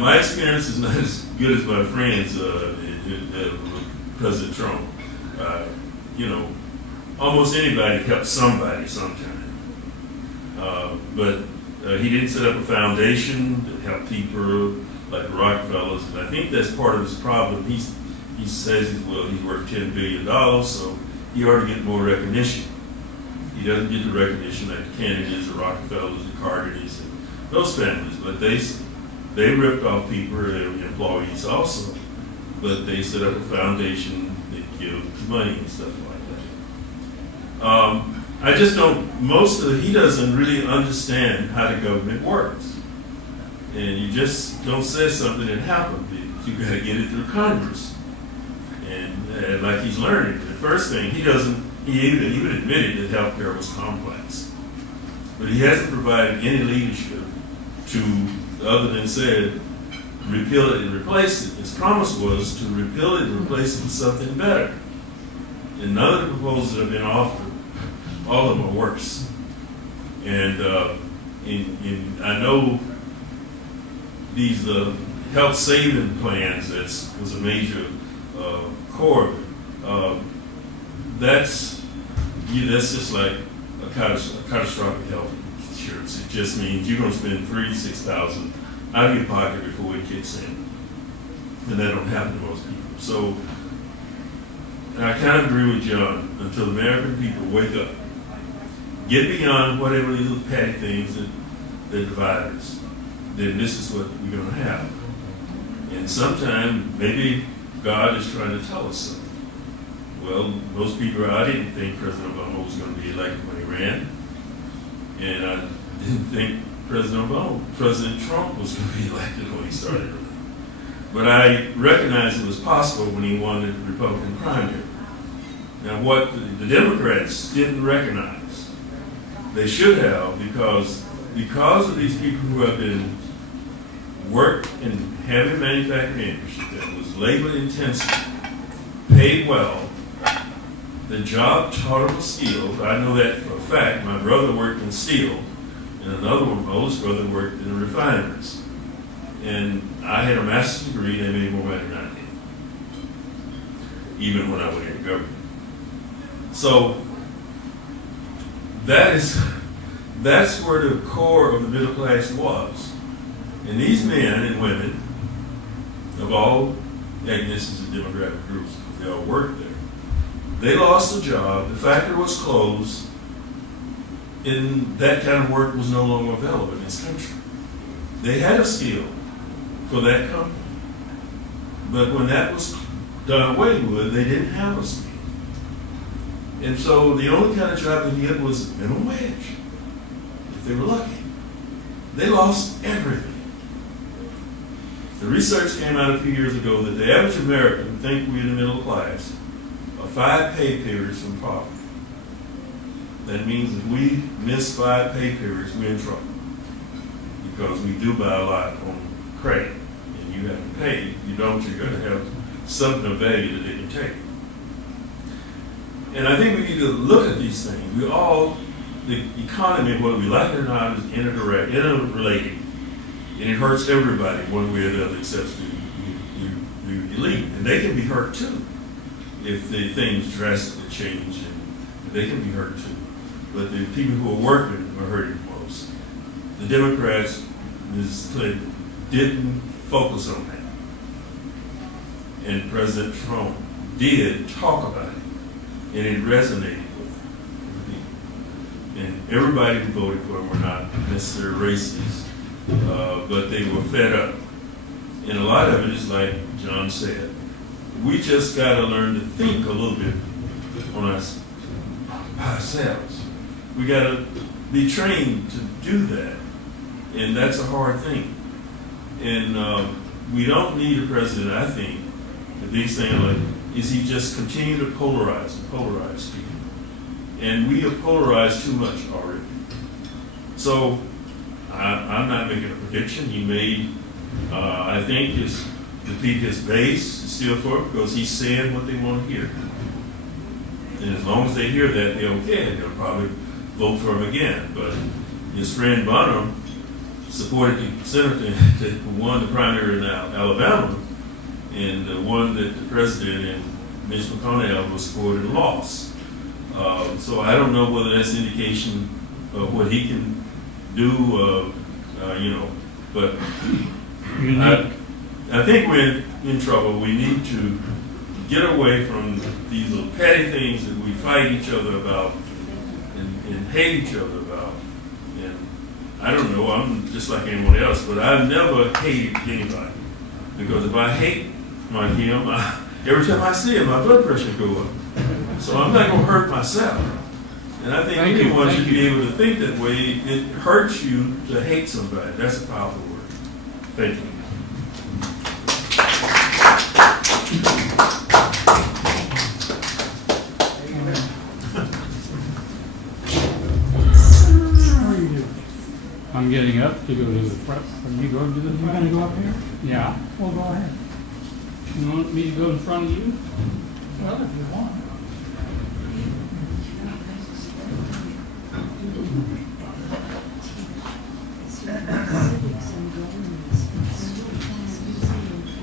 my experience is not as good as my friends with President Trump. You know, almost anybody helps somebody sometime. But he didn't set up a foundation to help people like the Rockefellers, and I think that's part of his problem. He says, well, he's worth $10 billion, so he ought to get more recognition. He doesn't get the recognition like the Kennedys, the Rockefellers, the Carters, and those families, but they ripped off people, their employees also, but they set up a foundation that gives money and stuff like that. I just don't, he doesn't really understand how the government works. And you just don't say something that happened. You got to get it through Congress. And like he's learning, the first thing, he even admitted that healthcare was complex. But he hasn't provided any leadership other than said, repeal it and replace it. His promise was to repeal it and replace it with something better. And none of the proposals that have been offered, all of them are worse. And I know these health saving plans was a major core of it. That's just like a catastrophic health insurance. It just means you're going to spend $3,000 to $6,000 out of your pocket before it kicks in, and that don't happen to most people. So I kind of agree with John. Until the American people wake up, get beyond whatever these little petty things that divide us, then this is what we're going to have. And sometimes maybe God is trying to tell us something. Well, most people, I didn't think President Obama was going to be elected when he ran. And I didn't think President Trump was going to be elected when he started running. But I recognized it was possible when he won the Republican primary. Now, what the Democrats didn't recognize, they should have, because of these people who have been worked in heavy manufacturing industry that was labor intensive, paid well, the job taught them a skill. I know that for a fact. My brother worked in steel, and another one, my oldest brother, worked in the refineries. And I had a master's degree, and they made more money than I did, even when I went into government. So that's where the core of the middle class was. And these men and women of all ethnicities and demographic groups, because they all worked there, they lost a job, the factory was closed, and that kind of work was no longer available in this country. They had a skill for that company, but when that was done away with, they didn't have a skill. And so the only kind of job they had was minimum wage, if they were lucky. They lost everything. The research came out a few years ago that the average American, think we're in the middle class, are 5 pay periods from poverty. That means if we miss 5 pay periods, we're in trouble. Because we do buy a lot on credit, and you have to pay. If you don't, you're going to have something of value that they can take. And I think we need to look at these things. The economy, whether we like it or not, is interrelated. And it hurts everybody one way or the other except the elite. And they can be hurt too if the things drastically change, and they can be hurt too. But the people who are working are hurting most. The Democrats, Ms. Clinton, didn't focus on that. And President Trump did talk about it, and it resonated with people. And everybody who voted for him were not necessarily racist, but they were fed up. And a lot of it is like John said, we just got to learn to think a little bit on ourselves. We got to be trained to do that, and that's a hard thing. And we don't need a president, I think, the biggest thing is he just continue to polarize people. And we have polarized too much already. So I'm not making a prediction. He made, I think his base is still for it because he's saying what they want to hear. And as long as they hear that, they're okay. They'll probably vote for him again. But his friend Bonham supported the senator that won the primary in Alabama, and the one that the president and Mitch McConnell was supported and lost. So I don't know whether that's an indication of what he can do, but I think we're in trouble. We need to get away from these little petty things that we fight each other about and hate each other about. And I don't know, I'm just like anyone else, but I've never hated anybody. Because if I hate him, every time I see him, my blood pressure go up. So I'm not going to hurt myself. And I think anyone should be able to think that way. It hurts you to hate somebody. That's a powerful word. Thank you. I'm getting up to go to the front. Are you going to the You're front? gonna go up here? Yeah. Well, go ahead. You want me to go in front of you? Well, if you want.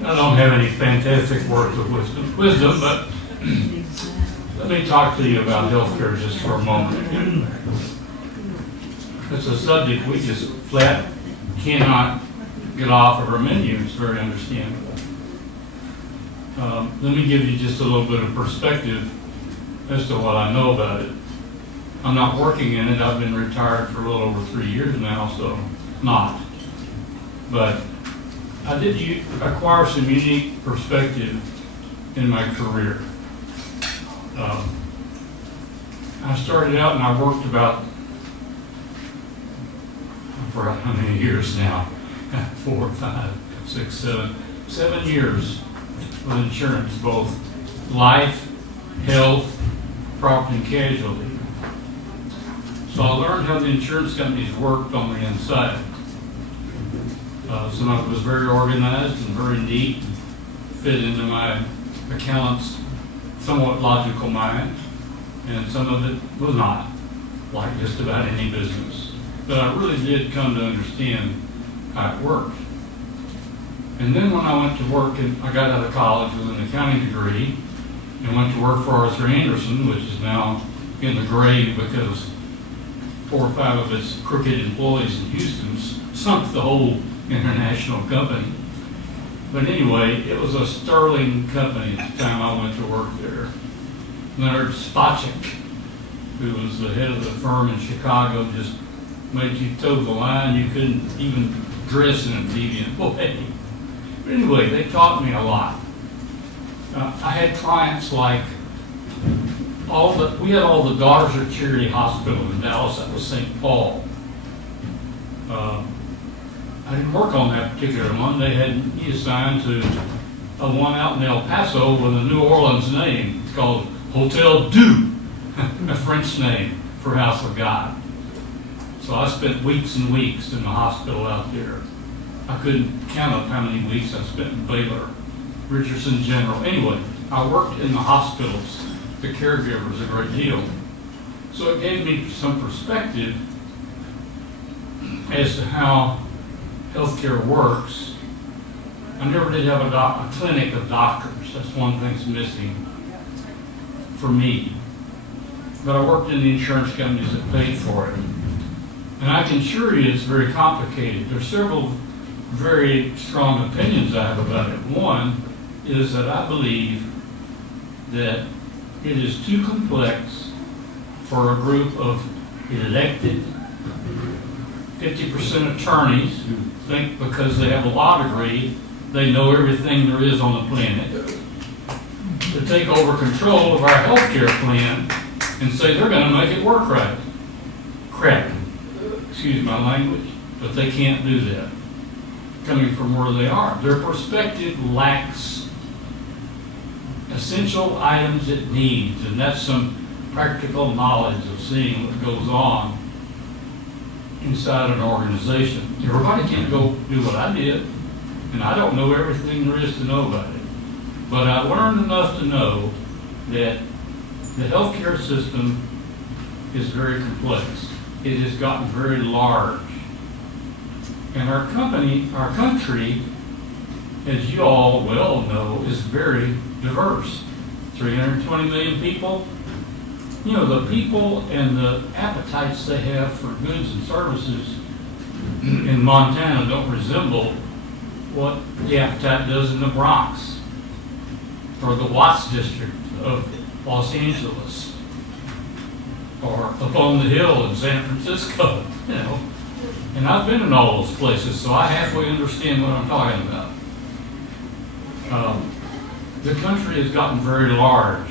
I don't have any fantastic words of wisdom, but let me talk to you about healthcare just for a moment. It's a subject we just flat cannot get off of our menu. It's very understandable. Let me give you just a little bit of perspective as to what I know about it. I'm not working in it. I've been retired for a little over 3 years now, so not. But I did acquire some unique perspective in my career. I started out and I worked about, I forgot how many years now, 4, 5, 6, 7 years with insurance, both life, health, property and casualty. So I learned how the insurance companies worked on the inside. Some of it was very organized and very neat, fit into my accountant's somewhat logical mind, and some of it was not, like just about any business. But I really did come to understand how it worked. And then when I went to work, and I got out of college with an accounting degree, and went to work for Arthur Anderson, which is now in the grave because 4 or 5 of its crooked employees in Houston sunk the whole international company. But anyway, it was a sterling company at the time I went to work there. Leonard Spacek, who was the head of the firm in Chicago, just made you toe the line. You couldn't even dress in a deviant way. But anyway, they taught me a lot. I had clients like we had all the Daughters of Charity Hospital in Dallas. That was St. Paul. I didn't work on that particular one. They had me assigned to a one out in El Paso with a New Orleans name. It's called Hotel Dieu, a French name for House of God. So I spent weeks and weeks in the hospital out there. I couldn't count up how many weeks I spent in Baylor, Richardson General. Anyway, I worked in the hospitals, the caregivers, a great deal. So it gave me some perspective as to how healthcare works. I never did have a clinic of doctors. That's one thing that's missing for me. But I worked in the insurance companies that paid for it. And I can assure you it's very complicated. There's several very strong opinions I have about it. One is that I believe that it is too complex for a group of elected 50% attorneys who think because they have a law degree, they know everything there is on the planet, to take over control of our health care plan and say they're going to make it work right. Crap. Excuse my language, but they can't do that. Coming from where they are. Their perspective lacks essential items it needs, and that's some practical knowledge of seeing what goes on inside an organization. Everybody can't go do what I did, and I don't know everything there is to know about it. But I learned enough to know that the healthcare system is very complex. It has gotten very large. And our country, as you all well know, is very diverse. 320 million people. You know, the people and the appetites they have for goods and services in Montana don't resemble what the appetite does in the Bronx or the Watts district of Los Angeles or up on the hill in San Francisco, you know. And I've been in all those places, so I halfway understand what I'm talking about. The country has gotten very large.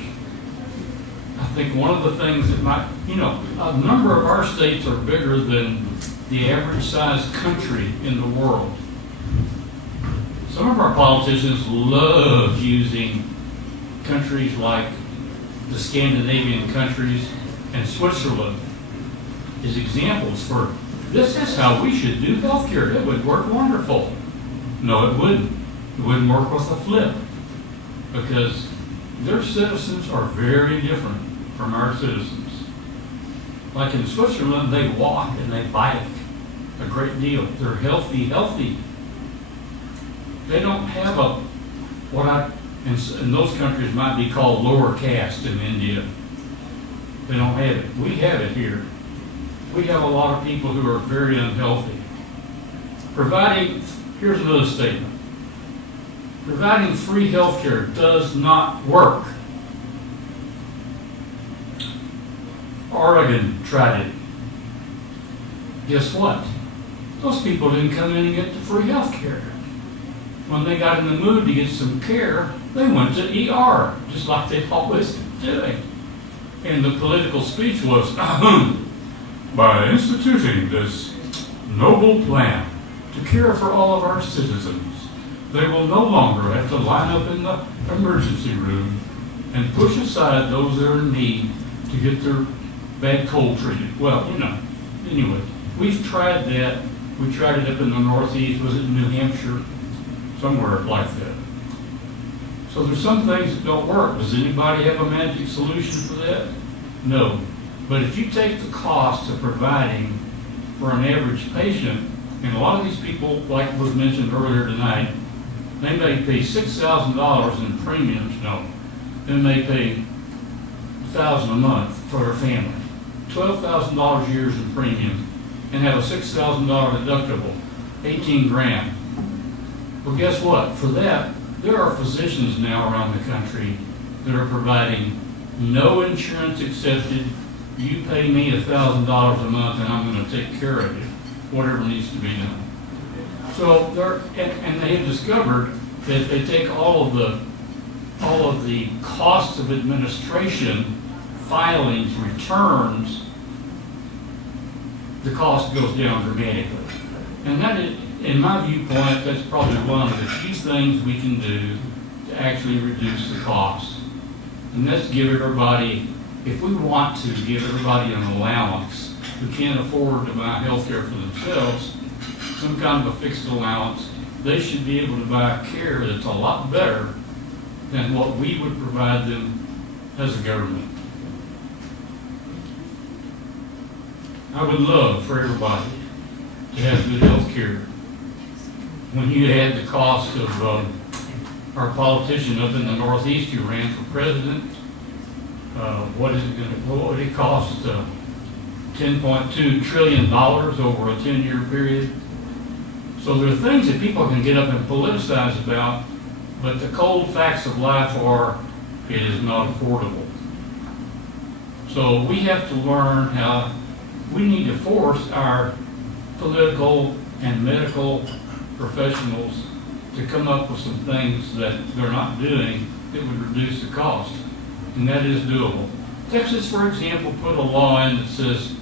I think one of the things that might, you know, a number of our states are bigger than the average sized country in the world. Some of our politicians love using countries like the Scandinavian countries and Switzerland as examples for this is how we should do healthcare. It would work wonderful. No, it wouldn't. It wouldn't work with a flip because their citizens are very different from our citizens. Like in Switzerland, they walk and they bike a great deal. They're healthy. They don't have in those countries might be called lower caste in India. They don't have it. We have it here. We have a lot of people who are very unhealthy. Here's another statement. Providing free health care does not work. Oregon tried it. Guess what? Those people didn't come in and get the free health care. When they got in the mood to get some care, they went to ER, just like they've always been doing. And the political speech was, by instituting this noble plan to care for all of our citizens, they will no longer have to line up in the emergency room and push aside those that are in need to get their bad cold treated. Well, you know, anyway, we've tried that. We tried it up in the Northeast, was it New Hampshire? Somewhere like that. So there's some things that don't work. Does anybody have a magic solution for that? No. But if you take the cost of providing for an average patient, and a lot of these people, like was mentioned earlier tonight, they may pay $6,000 in premiums. No. They may pay $1,000 a month for their family. $12,000 a year in premium and have a $6,000 deductible, 18 grand. Well, guess what? For that, there are physicians now around the country that are providing no insurance accepted. You pay me $1,000 a month and I'm going to take care of you, whatever needs to be done. So and they have discovered that if they take all of the costs of administration, filings, returns, the cost goes down dramatically. And that is, in my viewpoint, that's probably one of the few things we can do to actually reduce the cost. And that's give everybody, if we want to give everybody an allowance who can't afford to buy health care for themselves, some kind of a fixed allowance, they should be able to buy care that's a lot better than what we would provide them as a government. I would love for everybody to have good health care. When you add the cost of our politician up in the Northeast who ran for president, what would it cost? $10.2 trillion over a 10-year period. So there are things that people can get up and politicize about, but the cold facts of life are it is not affordable. So we have to learn how we need to force our political and medical professionals to come up with some things that they're not doing that would reduce the cost. And that is doable. Texas, for example, put a law in that says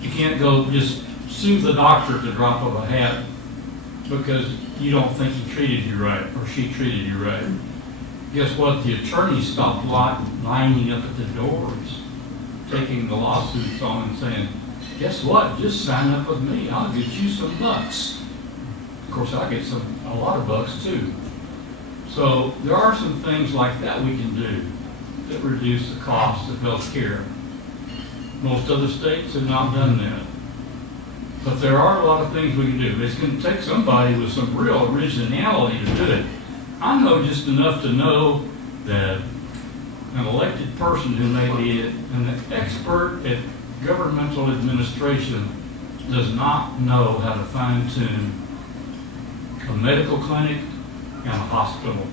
you can't go just sue the doctor at the drop of a hat because you don't think he treated you right or she treated you right. Guess what? The attorneys stopped lining up at the doors, taking the lawsuits on and saying, guess what? Just sign up with me. I'll get you some bucks. Of course, I get a lot of bucks too. So there are some things like that we can do that reduce the cost of health care. Most other states have not done that. But there are a lot of things we can do. It's going to take somebody with some real originality to do it. I know just enough to know that an elected person who may be an expert at governmental administration does not know how to fine-tune a medical clinic and a hospital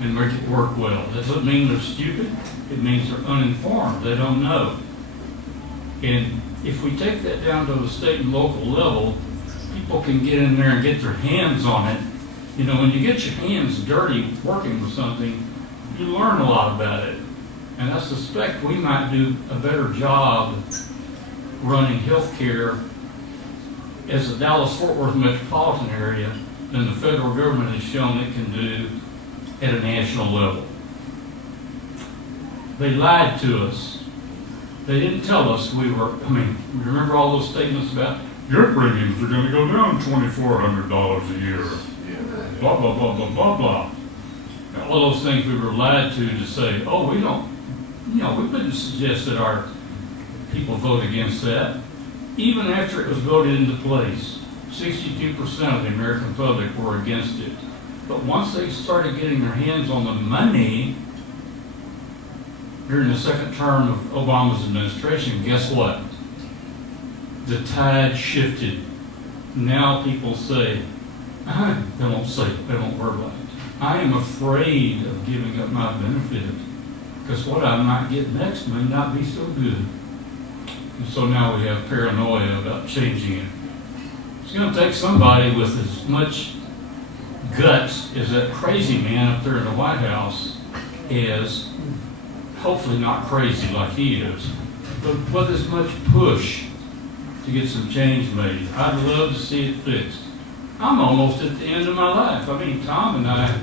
and make it work well. That doesn't mean they're stupid. It means they're uninformed. They don't know. And if we take that down to the state and local level, people can get in there and get their hands on it. You know, when you get your hands dirty working with something, you learn a lot about it. And I suspect we might do a better job running healthcare as the Dallas-Fort Worth metropolitan area than the federal government has shown it can do at a national level. They lied to us. They didn't tell us remember all those statements about your premiums are going to go down $2,400 a year. Blah, blah, blah, blah, blah, blah. Now, all those things we were lied to say, oh, we wouldn't suggest that our people vote against that. Even after it was voted into place, 62% of the American public were against it. But once they started getting their hands on the money during the second term of Obama's administration, guess what? The tide shifted. Now people say, they won't say it, they won't verbalize it. I am afraid of giving up my benefit because what I might get next may not be so good. And so now we have paranoia about changing it. It's going to take somebody with as much guts as that crazy man up there in the White House is, hopefully not crazy like he is, but with as much push to get some change made. I'd love to see it fixed. I'm almost at the end of my life. I mean, Tom and I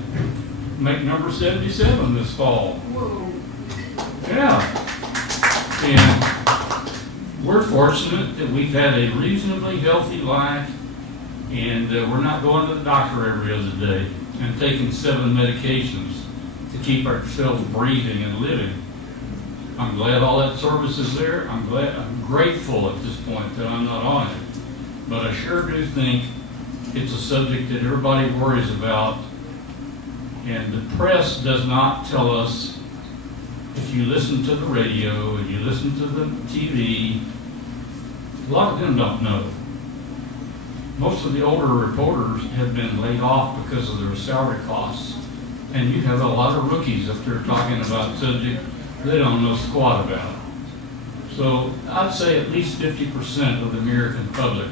make number 77 this fall. Whoa. Yeah. And we're fortunate that we've had a reasonably healthy life, and we're not going to the doctor every other day and taking 7 medications to keep ourselves breathing and living. I'm glad all that service is there. I'm grateful at this point that I'm not on it. But I sure do think it's a subject that everybody worries about, and the press does not tell us. If you listen to the radio and you listen to the TV, a lot of them don't know. Most of the older reporters have been laid off because of their salary costs, and you have a lot of rookies up there talking about subject they don't know squat about. So I'd say at least 50% of the American public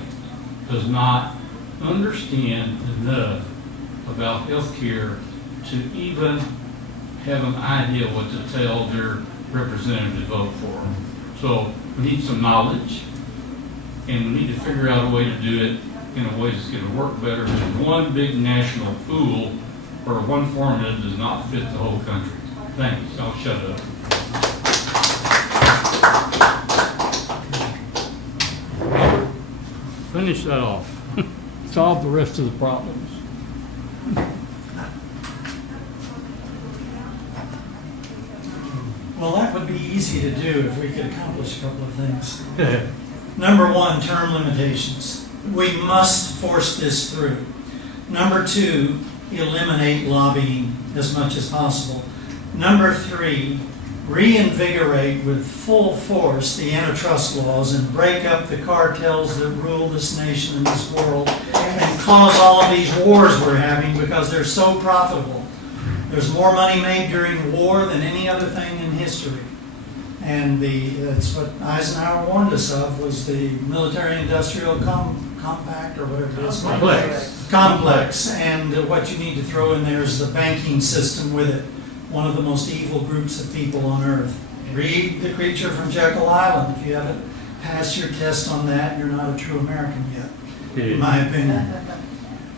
does not understand enough about health care to even have an idea what to tell their representative to vote for. So we need some knowledge, and we need to figure out a way to do it in a way that's going to work better than one big national pool where one formula does not fit the whole country. Thanks. I'll shut up. Finish that off. Solve the rest of the problems. Well, that would be easy to do if we could accomplish a couple of things. Number 1, term limitations. We must force this through. Number 2, eliminate lobbying as much as possible. Number 3, reinvigorate with full force the antitrust laws and break up the cartels that rule this nation and this world and cause all of these wars we're having because they're so profitable. There's more money made during war than any other thing in history. And that's what Eisenhower warned us of, was the military-industrial compact, or whatever it is. Complex. And what you need to throw in there is the banking system with it. One of the most evil groups of people on earth. Read The Creature from Jekyll Island. If you haven't passed your test on that, you're not a true American yet, in my opinion.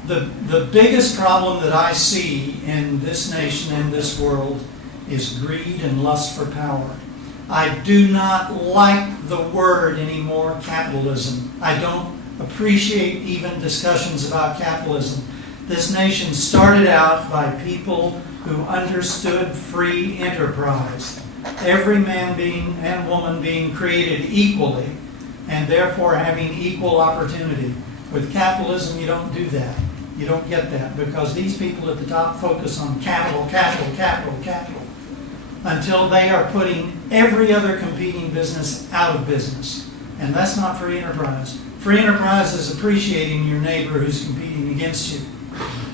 The biggest problem that I see in this nation and this world is greed and lust for power. I do not like the word anymore, capitalism. I don't appreciate even discussions about capitalism. This nation started out by people who understood free enterprise. Every man and woman being created equally and therefore having equal opportunity. With capitalism, you don't do that. You don't get that because these people at the top focus on capital, capital, capital, capital, until they are putting every other competing business out of business. And that's not free enterprise. Free enterprise is appreciating your neighbor who's competing against you,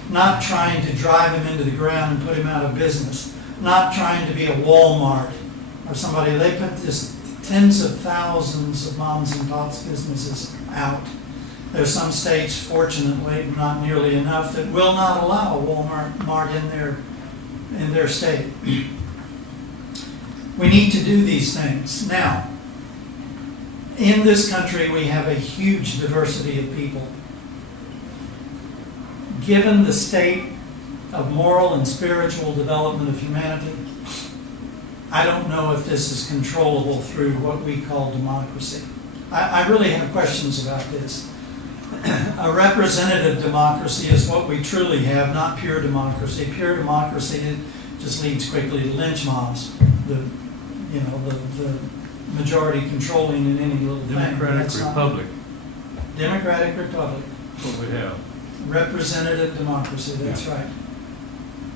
not trying to drive him into the ground and put him out of business, not trying to be a Walmart or somebody. They put this tens of thousands of moms and pops businesses out. There's some states, fortunately, not nearly enough, that will not allow a Walmart in their state. We need to do these things. Now, in this country, we have a huge diversity of people. Given the state of moral and spiritual development of humanity, I don't know if this is controllable through what we call democracy. I really have questions about this. A representative democracy is what we truly have, not pure democracy. Pure democracy, it just leads quickly to lynch mobs. The majority controlling in any little thing. Democratic Republic. Democratic Republic. That's what we have. Representative democracy, that's right.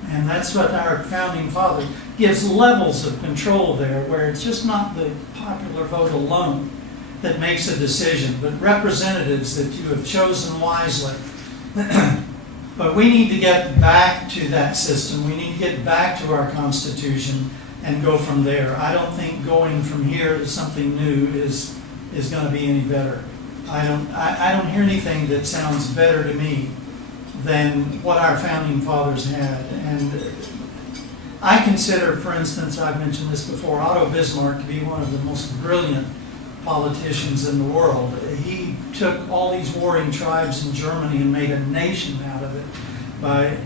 And that's what our founding father gives levels of control there, where it's just not the popular vote alone that makes a decision, but representatives that you have chosen wisely. But we need to get back to that system. We need to get back to our Constitution and go from there. I don't think going from here to something new is going to be any better. I don't hear anything that sounds better to me than what our founding fathers had. And I consider, for instance, I've mentioned this before, Otto Bismarck to be one of the most brilliant politicians in the world. He took all these warring tribes in Germany and made a nation out of it by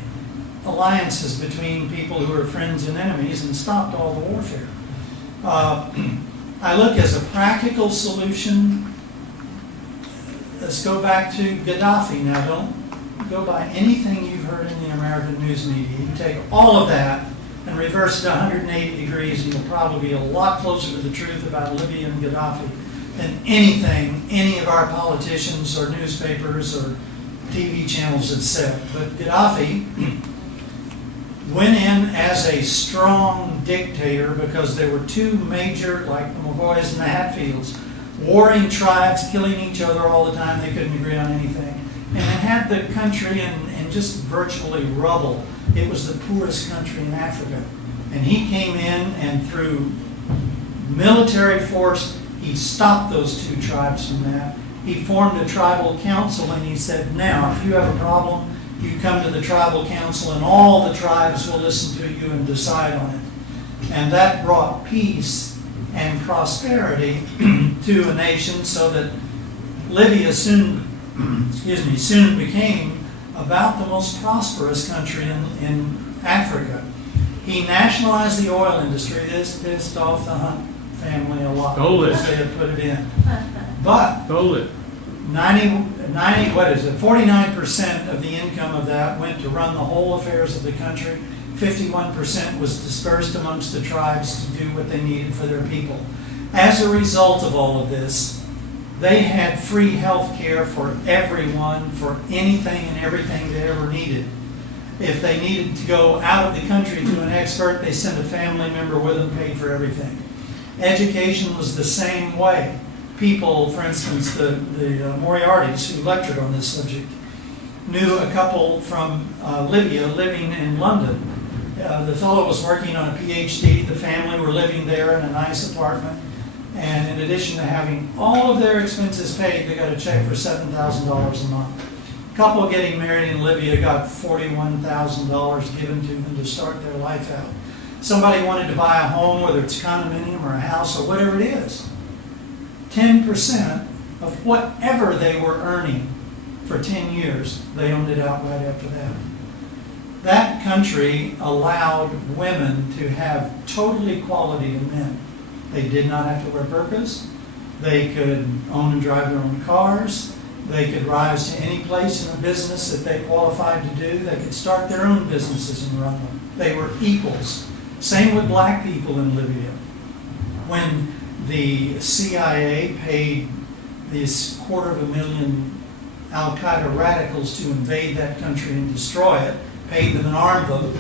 alliances between people who were friends and enemies and stopped all the warfare. I look as a practical solution. Let's go back to Gaddafi. Now, don't go by anything you've heard in the American news media. You take all of that and reverse it 180 degrees, and you'll probably be a lot closer to the truth about Libya and Gaddafi than anything any of our politicians or newspapers or TV channels have said. But Gaddafi went in as a strong dictator because there were two major, like the McCoys and the Hatfields, warring tribes, killing each other all the time. They couldn't agree on anything. And it had the country in just virtually rubble. It was the poorest country in Africa. And he came in and through military force, he stopped those two tribes from that. He formed a tribal council and he said, now, if you have a problem, you come to the tribal council and all the tribes will listen to you and decide on it. And that brought peace and prosperity to a nation so that Libya soon became about the most prosperous country in Africa. He nationalized the oil industry. This pissed off the Hunt family a lot. Stole it. They had put it in. But Stole it. 49% of the income of that went to run the whole affairs of the country. 51% was dispersed amongst the tribes to do what they needed for their people. As a result of all of this, they had free health care for everyone, for anything and everything they ever needed. If they needed to go out of the country to an expert, they sent a family member with them, paid for everything. Education was the same way. People, for instance, the Moriartys who lectured on this subject, knew a couple from Libya living in London. The fellow was working on a PhD. The family were living there in a nice apartment. And in addition to having all of their expenses paid, they got a check for $7,000 a month. A couple getting married in Libya got $41,000 given to them to start their life out. Somebody wanted to buy a home, whether it's a condominium or a house or whatever it is. 10% of whatever they were earning for 10 years, they owned it outright after that. That country allowed women to have total equality to men. They did not have to wear burqas. They could own and drive their own cars. They could rise to any place in a business that they qualified to do. They could start their own businesses and run them. They were equals. Same with black people in Libya. When the CIA paid these 250,000 Al-Qaeda radicals to invade that country and destroy it, paid them and armed them.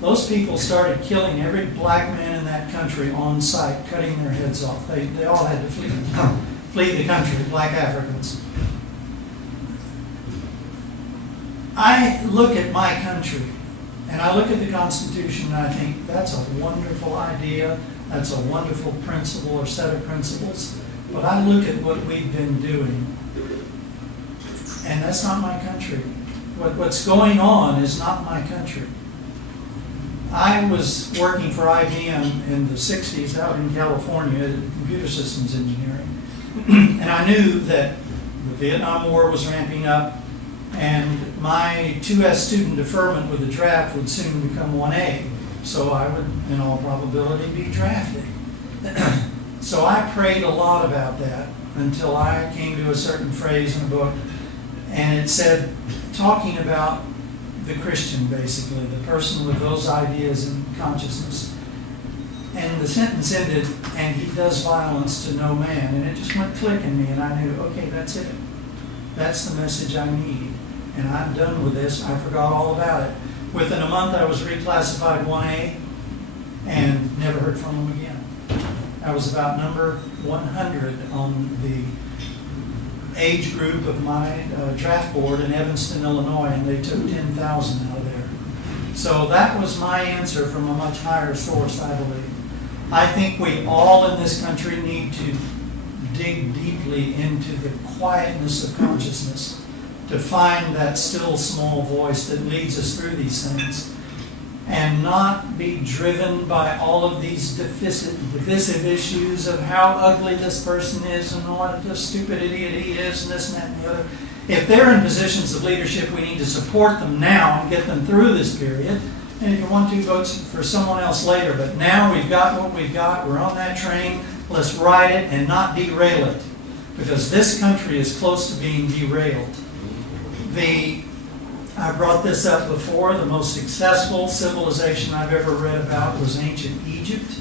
Those people started killing every black man in that country on sight, cutting their heads off. They all had to flee the country, black Africans. I look at my country, and I look at the Constitution, and I think that's a wonderful idea, that's a wonderful principle or set of principles. But I look at what we've been doing, and that's not my country. What's going on is not my country. I was working for IBM in the 60s out in California, computer systems engineering. And I knew that the Vietnam War was ramping up, and my 2S student deferment with the draft would soon become 1A. So I would, in all probability, be drafted. So I prayed a lot about that until I came to a certain phrase in a book, and it said, talking about the Christian, basically, the person with those ideas and consciousness. And the sentence ended, and he does violence to no man. And it just went click in me, and I knew, okay, that's it. That's the message I need. And I'm done with this. I forgot all about it. Within a month, I was reclassified 1A and never heard from him again. I was about number 100 on the age group of my draft board in Evanston, Illinois, and they took 10,000 out of there. So that was my answer from a much higher source, I believe. I think we all in this country need to dig deeply into the quietness of consciousness to find that still small voice that leads us through these things, and not be driven by all of these divisive issues of how ugly this person is and what a stupid idiot he is and this and that and the other. If they're in positions of leadership, we need to support them now and get them through this period. And if you want to, vote for someone else later. But now we've got what we've got. We're on that train. Let's ride it and not derail it, because this country is close to being derailed. I brought this up before. The most successful civilization I've ever read about was ancient Egypt,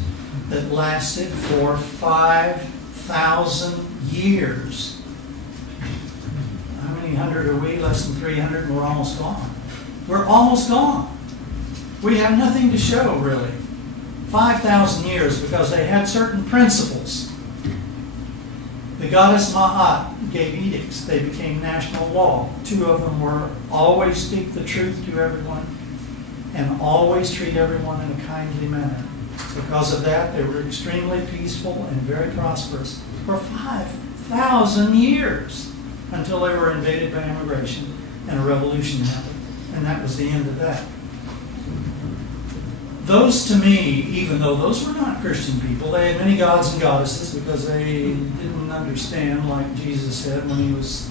that lasted for 5,000 years. How many hundred are we? Less than 300, and we're almost gone. We're almost gone. We have nothing to show, really. 5,000 years, because they had certain principles. The goddess Ma'at gave edicts. They became national law. 2 of them were always speak the truth to everyone and always treat everyone in a kindly manner. Because of that, they were extremely peaceful and very prosperous for 5,000 years until they were invaded by immigration and a revolution happened. And that was the end of that. Those, to me, even though those were not Christian people, they had many gods and goddesses because they didn't understand, like Jesus said when he was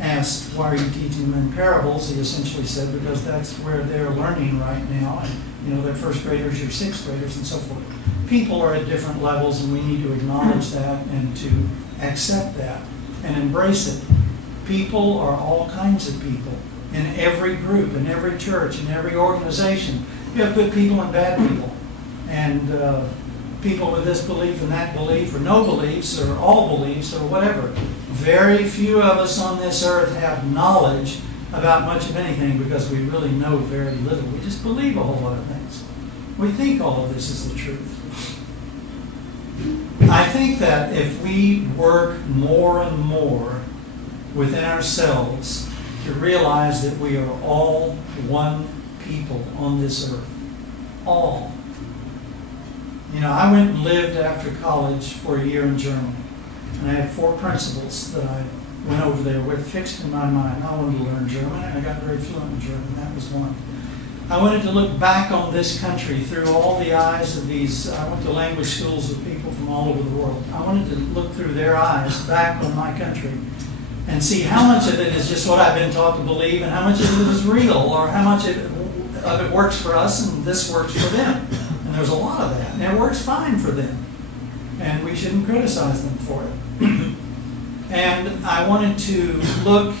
asked, why are you teaching them in parables? He essentially said, because that's where they're learning right now. And, they're first graders, you're sixth graders, and so forth. People are at different levels, and we need to acknowledge that and to accept that and embrace it. People are all kinds of people in every group, in every church, in every organization. You have good people and bad people, and people with this belief and that belief, or no beliefs, or all beliefs, or whatever. Very few of us on this earth have knowledge about much of anything because we really know very little. We just believe a whole lot of things. We think all of this is the truth. I think that if we work more and more within ourselves to realize that we are all one people on this earth. All. I went and lived after college for a year in Germany. And I had 4 principles that I went over there with fixed in my mind. I wanted to learn German, and I got very fluent in German. That was one. I wanted to look back on this country through all the eyes of these. I went to language schools with people from all over the world. I wanted to look through their eyes back on my country and see how much of it is just what I've been taught to believe and how much of it is real, or how much of it works for us and this works for them. And there's a lot of that. And it works fine for them. And we shouldn't criticize them for it. And I wanted to look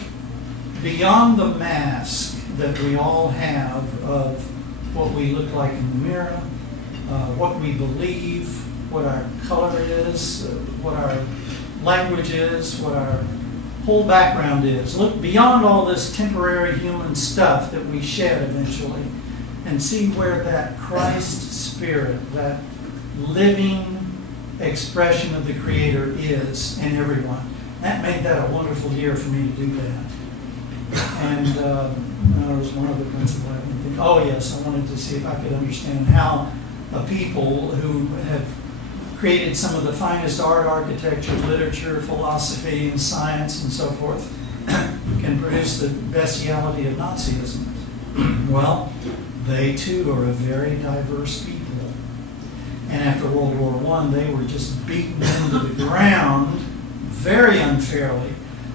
beyond the mask that we all have of what we look like in the mirror, what we believe, what our color is, what our language is, what our whole background is. Look beyond all this temporary human stuff that we shed eventually and see where that Christ spirit, that living expression of the Creator is in everyone. That made that a wonderful year for me to do that. And there was one other principle I didn't think. Oh yes, I wanted to see if I could understand how a people who have created some of the finest art, architecture, literature, philosophy, and science, and so forth, can produce the bestiality of Nazism. Well, they too are a very diverse people. And after World War I, they were just beaten into the ground very unfairly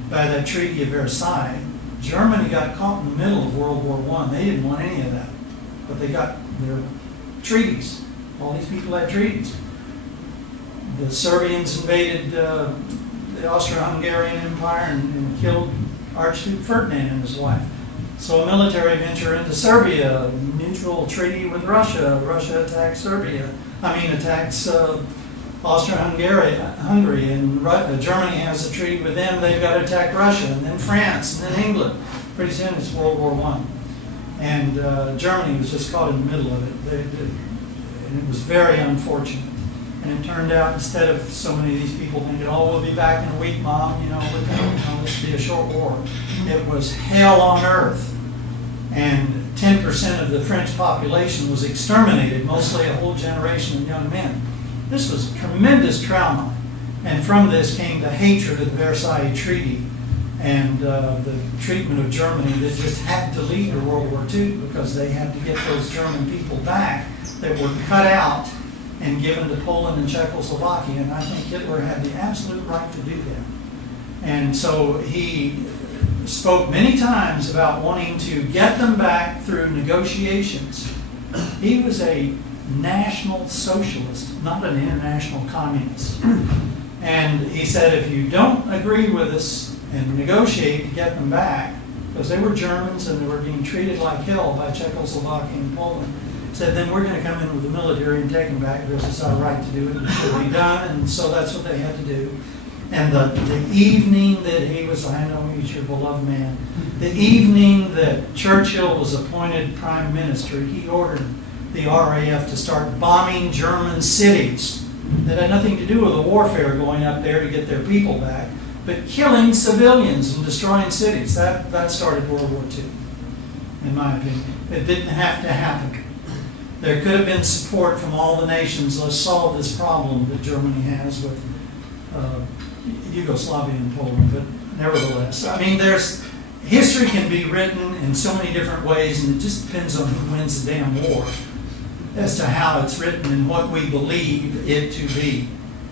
by that Treaty of Versailles. Germany got caught in the middle of World War I. They didn't want any of that. But they got their treaties. All these people had treaties. The Serbians invaded the Austro-Hungarian Empire and killed Archduke Ferdinand and his wife. So a military venture into Serbia, mutual treaty with Russia. Russia attacks attacks Austro-Hungary, and Germany has a treaty with them. They've got to attack Russia, and then France, and then England. Pretty soon it's World War I. And Germany was just caught in the middle of it. And it was very unfortunate. And it turned out, instead of so many of these people thinking, oh, we'll be back in a week, Mom, this will be a short war. It was hell on earth. And 10% of the French population was exterminated, mostly a whole generation of young men. This was tremendous trauma. And from this came the hatred of the Versailles Treaty and the treatment of Germany that just had to lead to World War II because they had to get those German people back that were cut out and given to Poland and Czechoslovakia. And I think Hitler had the absolute right to do that. And so he spoke many times about wanting to get them back through negotiations. He was a national socialist, not an international communist. And he said, if you don't agree with us and negotiate to get them back, because they were Germans and they were being treated like hell by Czechoslovakia and Poland, said, then we're going to come in with the military and take them back because it's our right to do it and it should be done. And so that's what they had to do. And the evening that he was, I know he's your beloved man, the evening that Churchill was appointed prime minister, he ordered the RAF to start bombing German cities that had nothing to do with the warfare going up there to get their people back, but killing civilians and destroying cities. That started World War II, in my opinion. It didn't have to happen. There could have been support from all the nations. Let's solve this problem that Germany has with Yugoslavia and Poland, but nevertheless, I mean, history can be written in so many different ways, and it just depends on who wins the damn war as to how it's written and what we believe it to be.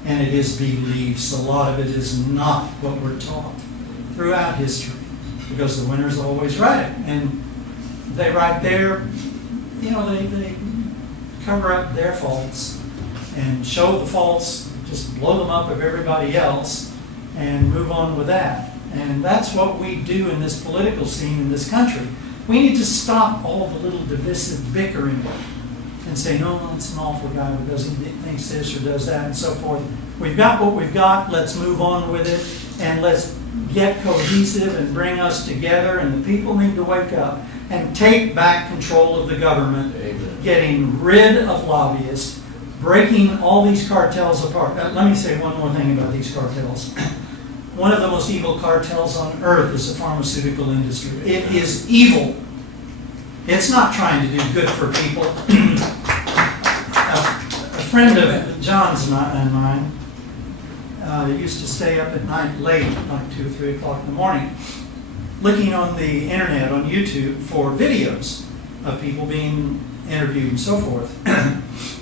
And it is beliefs. A lot of it is not what we're taught throughout history, because the winners always right. And they write their, they cover up their faults and show the faults, just blow them up of everybody else and move on with that. And that's what we do in this political scene in this country. We need to stop all the little divisive bickering and say, no, it's an awful guy because he thinks this or does that and so forth. We've got what we've got. Let's move on with it and let's get cohesive and bring us together. And the people need to wake up and take back control of the government. Amen. Getting rid of lobbyists, breaking all these cartels apart. Let me say one more thing about these cartels. One of the most evil cartels on earth is the pharmaceutical industry. It is evil. It's not trying to do good for people. A friend of John's and mine used to stay up at night late, like 2 or 3 o'clock in the morning, looking on the internet, on YouTube, for videos of people being interviewed and so forth.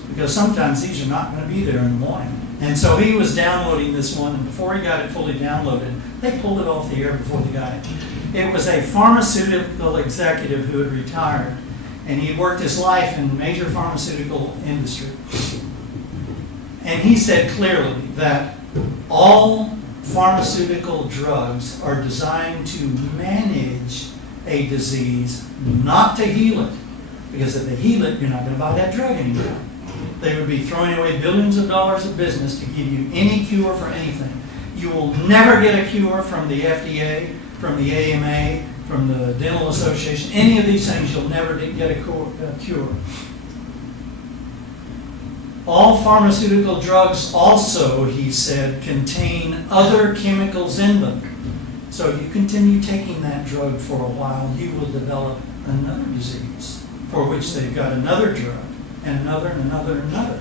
Because sometimes these are not going to be there in the morning. And so he was downloading this one, and before he got it fully downloaded, they pulled it off the air before they got it. It was a pharmaceutical executive who had retired, and he worked his life in the major pharmaceutical industry. And he said clearly that all pharmaceutical drugs are designed to manage a disease, not to heal it. Because if they heal it, you're not going to buy that drug anymore. They would be throwing away billions of dollars of business to give you any cure for anything. You will never get a cure from the FDA, from the AMA, from the Dental Association. Any of these things, you'll never get a cure. All pharmaceutical drugs also, he said, contain other chemicals in them. So if you continue taking that drug for a while, you will develop another disease for which they've got another drug and another and another and another.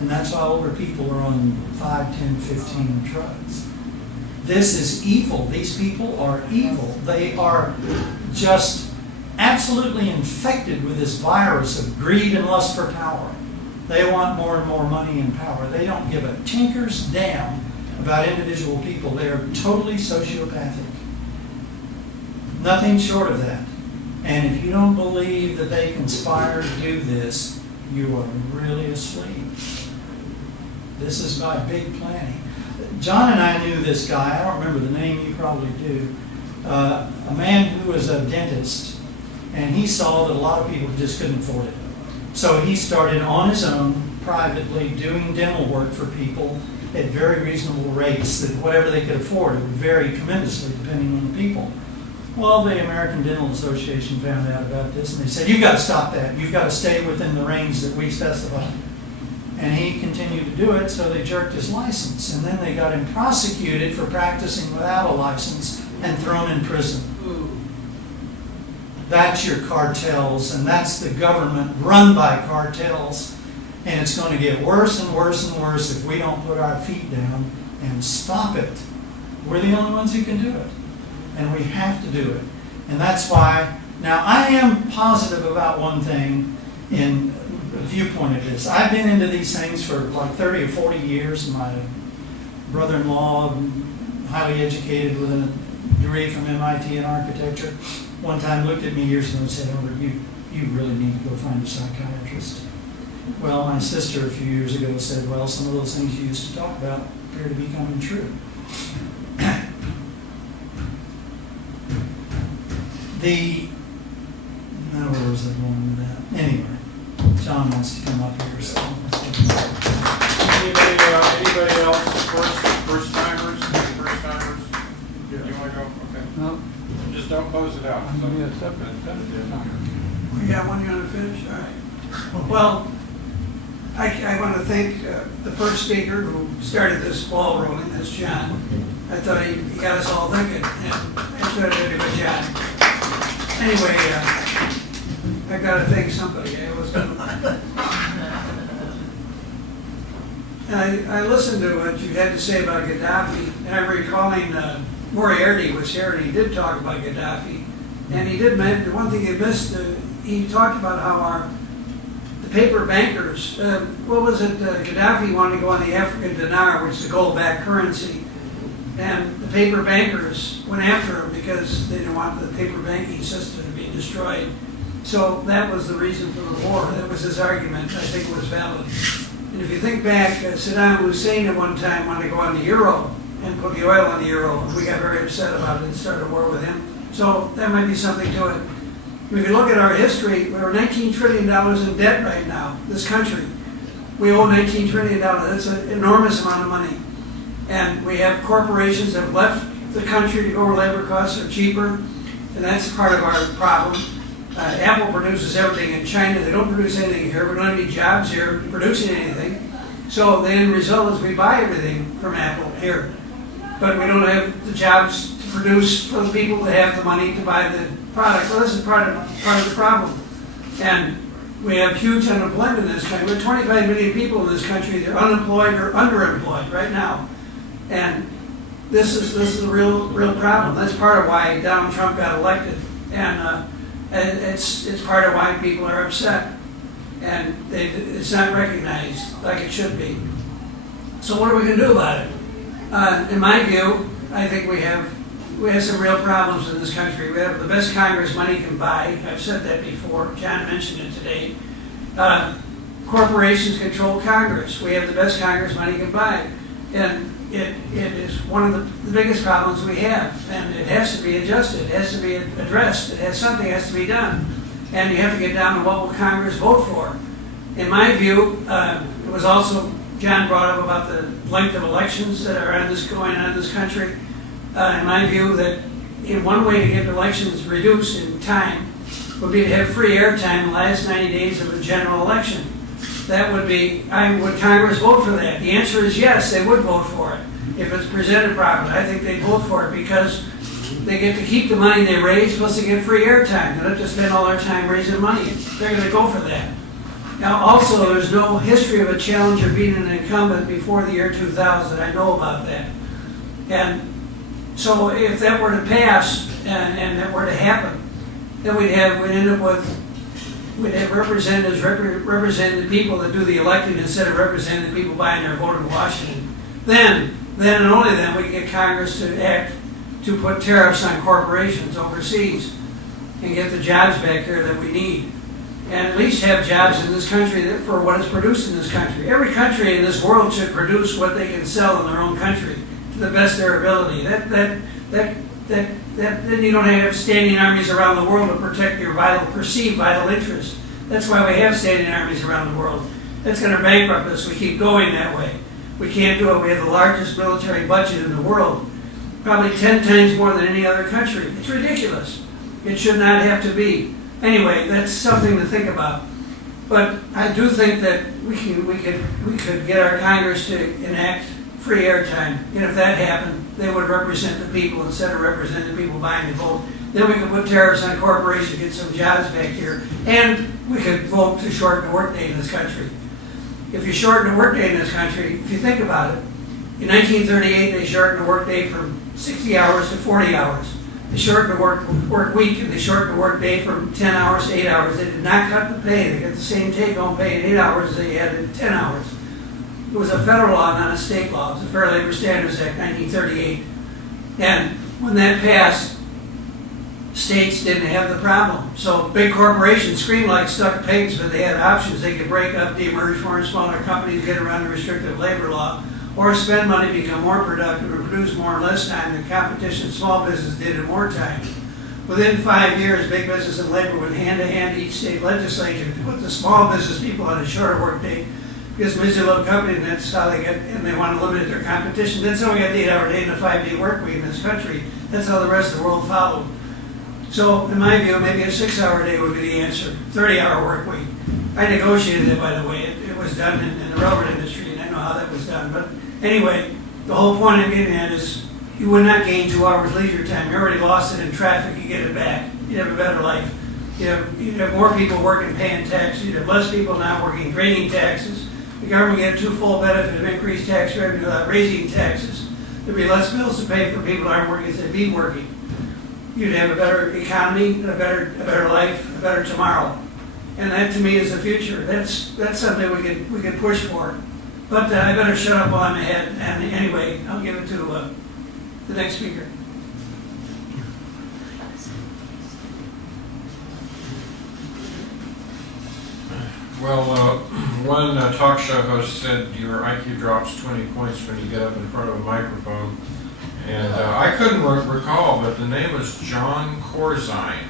And that's why older people are on 5, 10, 15 drugs. This is evil. These people are evil. They are just absolutely infected with this virus of greed and lust for power. They want more and more money and power. They don't give a tinker's damn about individual people. They are totally sociopathic. Nothing short of that. And if you don't believe that they conspire to do this, you are really asleep. This is by big planning. John and I knew this guy. I don't remember the name. You probably do. A man who was a dentist, and he saw that a lot of people just couldn't afford it. So he started on his own, privately, doing dental work for people at very reasonable rates, that whatever they could afford. It would vary tremendously depending on the people. Well, the American Dental Association found out about this, and they said, you've got to stop that. You've got to stay within the range that we specify. And he continued to do it, so they jerked his license. And then they got him prosecuted for practicing without a license and thrown in prison. That's your cartels, and that's the government run by cartels. And it's going to get worse and worse and worse if we don't put our feet down and stop it. We're the only ones who can do it. And we have to do it. And that's why, now I am positive about one thing in the viewpoint of this. I've been into these things for like 30 or 40 years. My brother-in-law, highly educated with a degree from MIT in architecture, one time looked at me years ago and said, "Albert, you really need to go find a psychiatrist." Well, my sister a few years ago said, "Well, some of those things you used to talk about appear to be coming true." Where was I going with that? Anyway, John wants to come up here, so. Anybody else? First timers? You want to go? Okay. No, Just don't close it out. I'm gonna get separate. We got one you want to finish? All right. Well, I want to thank the first speaker who started this ball rolling, that's John. I thought he got us all thinking, and I tried to do a good job. Anyway, I got to thank somebody. I listened to what you had to say about Gaddafi, and I'm recalling Moriarty was here, and he did talk about Gaddafi. And he did mention, one thing he missed, he talked about how the paper bankers, Gaddafi wanted to go on the African dinar, which is the gold-backed currency. And the paper bankers went after him because they didn't want the paper banking system to be destroyed. So that was the reason for the war. That was his argument. I think it was valid. And if you think back, Saddam Hussein at one time wanted to go on the euro and put the oil on the euro. And we got very upset about it and started a war with him. So that might be something to it. If you look at our history, we're $19 trillion in debt right now, this country. We owe $19 trillion. That's an enormous amount of money. And we have corporations that have left the country to go where labor costs are cheaper, and that's part of our problem. Apple produces everything in China. They don't produce anything here. We don't have any jobs here producing anything. So the end result is we buy everything from Apple here. But we don't have the jobs to produce for the people that have the money to buy the product. Well, this is part of the problem. And we have huge unemployment in this country. We have 25 million people in this country that are unemployed or underemployed right now. And this is a real problem. That's part of why Donald Trump got elected, and it's part of why people are upset, and it's not recognized like it should be. So what are we going to do about it? In my view, I think we have some real problems in this country. We have the best Congress money can buy. I've said that before. John mentioned it today. Corporations control Congress. We have the best Congress money can buy, and it is one of the biggest problems we have, and it has to be adjusted. It has to be addressed. Something has to be done, and you have to get down to what will Congress vote for. In my view, it was also John brought up about the length of elections that are going on in this country. In my view, that in one way to get elections reduced in time would be to have free airtime the last 90 days of a general election. That would be, would Congress vote for that? The answer is yes, they would vote for it if it's presented properly. I think they'd vote for it because they get to keep the money they raise, plus they get free airtime. They don't have to spend all their time raising money. They're going to go for that. Now, also, there's no history of a challenger being an incumbent before the year 2000. I know about that. And so if that were to pass and that were to happen, then we'd end up with, we'd have representatives represent the people that do the electing instead of representing the people buying their vote in Washington. Then and only then we can get Congress to act to put tariffs on corporations overseas and get the jobs back here that we need. And at least have jobs in this country for what is produced in this country. Every country in this world should produce what they can sell in their own country to the best of their ability. Then you don't have standing armies around the world to protect your perceived vital interests. That's why we have standing armies around the world. That's going to bankrupt us. We keep going that way. We can't do it. We have the largest military budget in the world, probably 10 times more than any other country. It's ridiculous. It should not have to be. Anyway, that's something to think about. But I do think that we could get our Congress to enact free airtime. And if that happened, they would represent the people instead of representing the people buying the vote. Then we could put tariffs on corporations, get some jobs back here, and we could vote to shorten the workday in this country. If you shorten the workday in this country, if you think about it, in 1938 they shortened the workday from 60 hours to 40 hours. They shortened the work week, and they shortened the work day from 10 hours to 8 hours. They did not cut the pay. They got the same take-home pay in 8 hours as they had in 10 hours. It was a federal law, not a state law. It was the Fair Labor Standards Act, 1938. And when that passed, states didn't have the problem. So big corporations screamed like stuck pigs, but they had options. They could break up, de-emerge foreign smaller companies, get around the restrictive labor law, or spend money, become more productive, and produce more in less time than competition small business did in more time. Within 5 years, big business and labor went hand-to-hand each state legislature to put the small business people on a shorter work day because busy little companies, and that's how they get, and they want to limit their competition. That's how we got the 8-hour day and the 5-day work week in this country. That's how the rest of the world followed. So, in my view, maybe a 6-hour day would be the answer. 30-hour work week. I negotiated it, by the way. It was done in the railroad industry, and I know how that was done. But anyway, the whole point I'm getting at is you would not gain 2 hours leisure time. You already lost it in traffic. You get it back. You'd have a better life. You'd have more people working, paying taxes. You'd have less people not working, draining taxes. The government would get 2 full benefit of increased tax revenue without raising taxes. There'd be less bills to pay for people that aren't working as they'd be working. You'd have a better economy, and a better life, a better tomorrow. And that to me is the future. That's something we could push for. But I better shut up while I'm ahead. And anyway, I'll give it to the next speaker. Well, one talk show host said your IQ drops 20 points when you get up in front of a microphone. And I couldn't recall, but the name was John Corzine.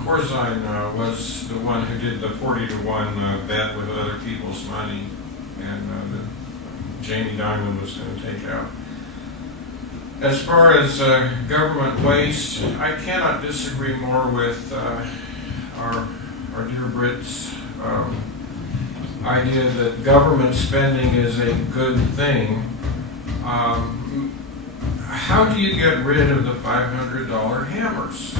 Corzine was the one who did the 40-to-1 bet with other people's money, and that Jamie Dimon was going to take out. As far as government waste, I cannot disagree more with our dear Brit's idea that government spending is a good thing. How do you get rid of the $500 hammers?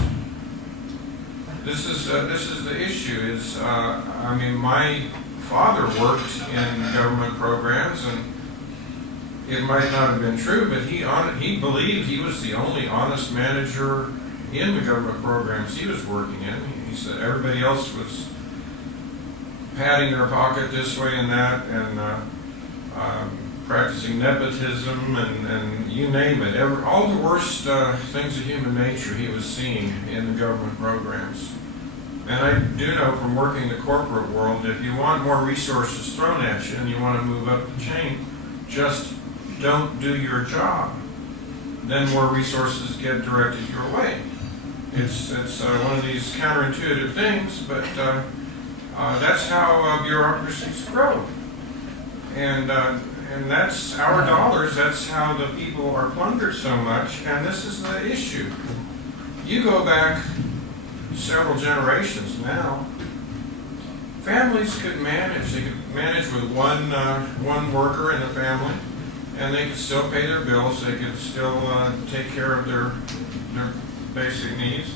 This is the issue. I mean, my father worked in government programs, and it might not have been true, but he believed he was the only honest manager in the government programs he was working in. He said everybody else was patting their pocket this way and that, and practicing nepotism, and you name it. All the worst things of human nature he was seeing in the government programs. And I do know from working the corporate world, if you want more resources thrown at you and you want to move up the chain, just don't do your job. Then more resources get directed your way. It's one of these counterintuitive things, but that's how bureaucracies grow. And that's our dollars. That's how the people are plundered so much. And this is the issue. You go back several generations now. Families could manage. They could manage with one worker in the family, and they could still pay their bills. They could still take care of their basic needs.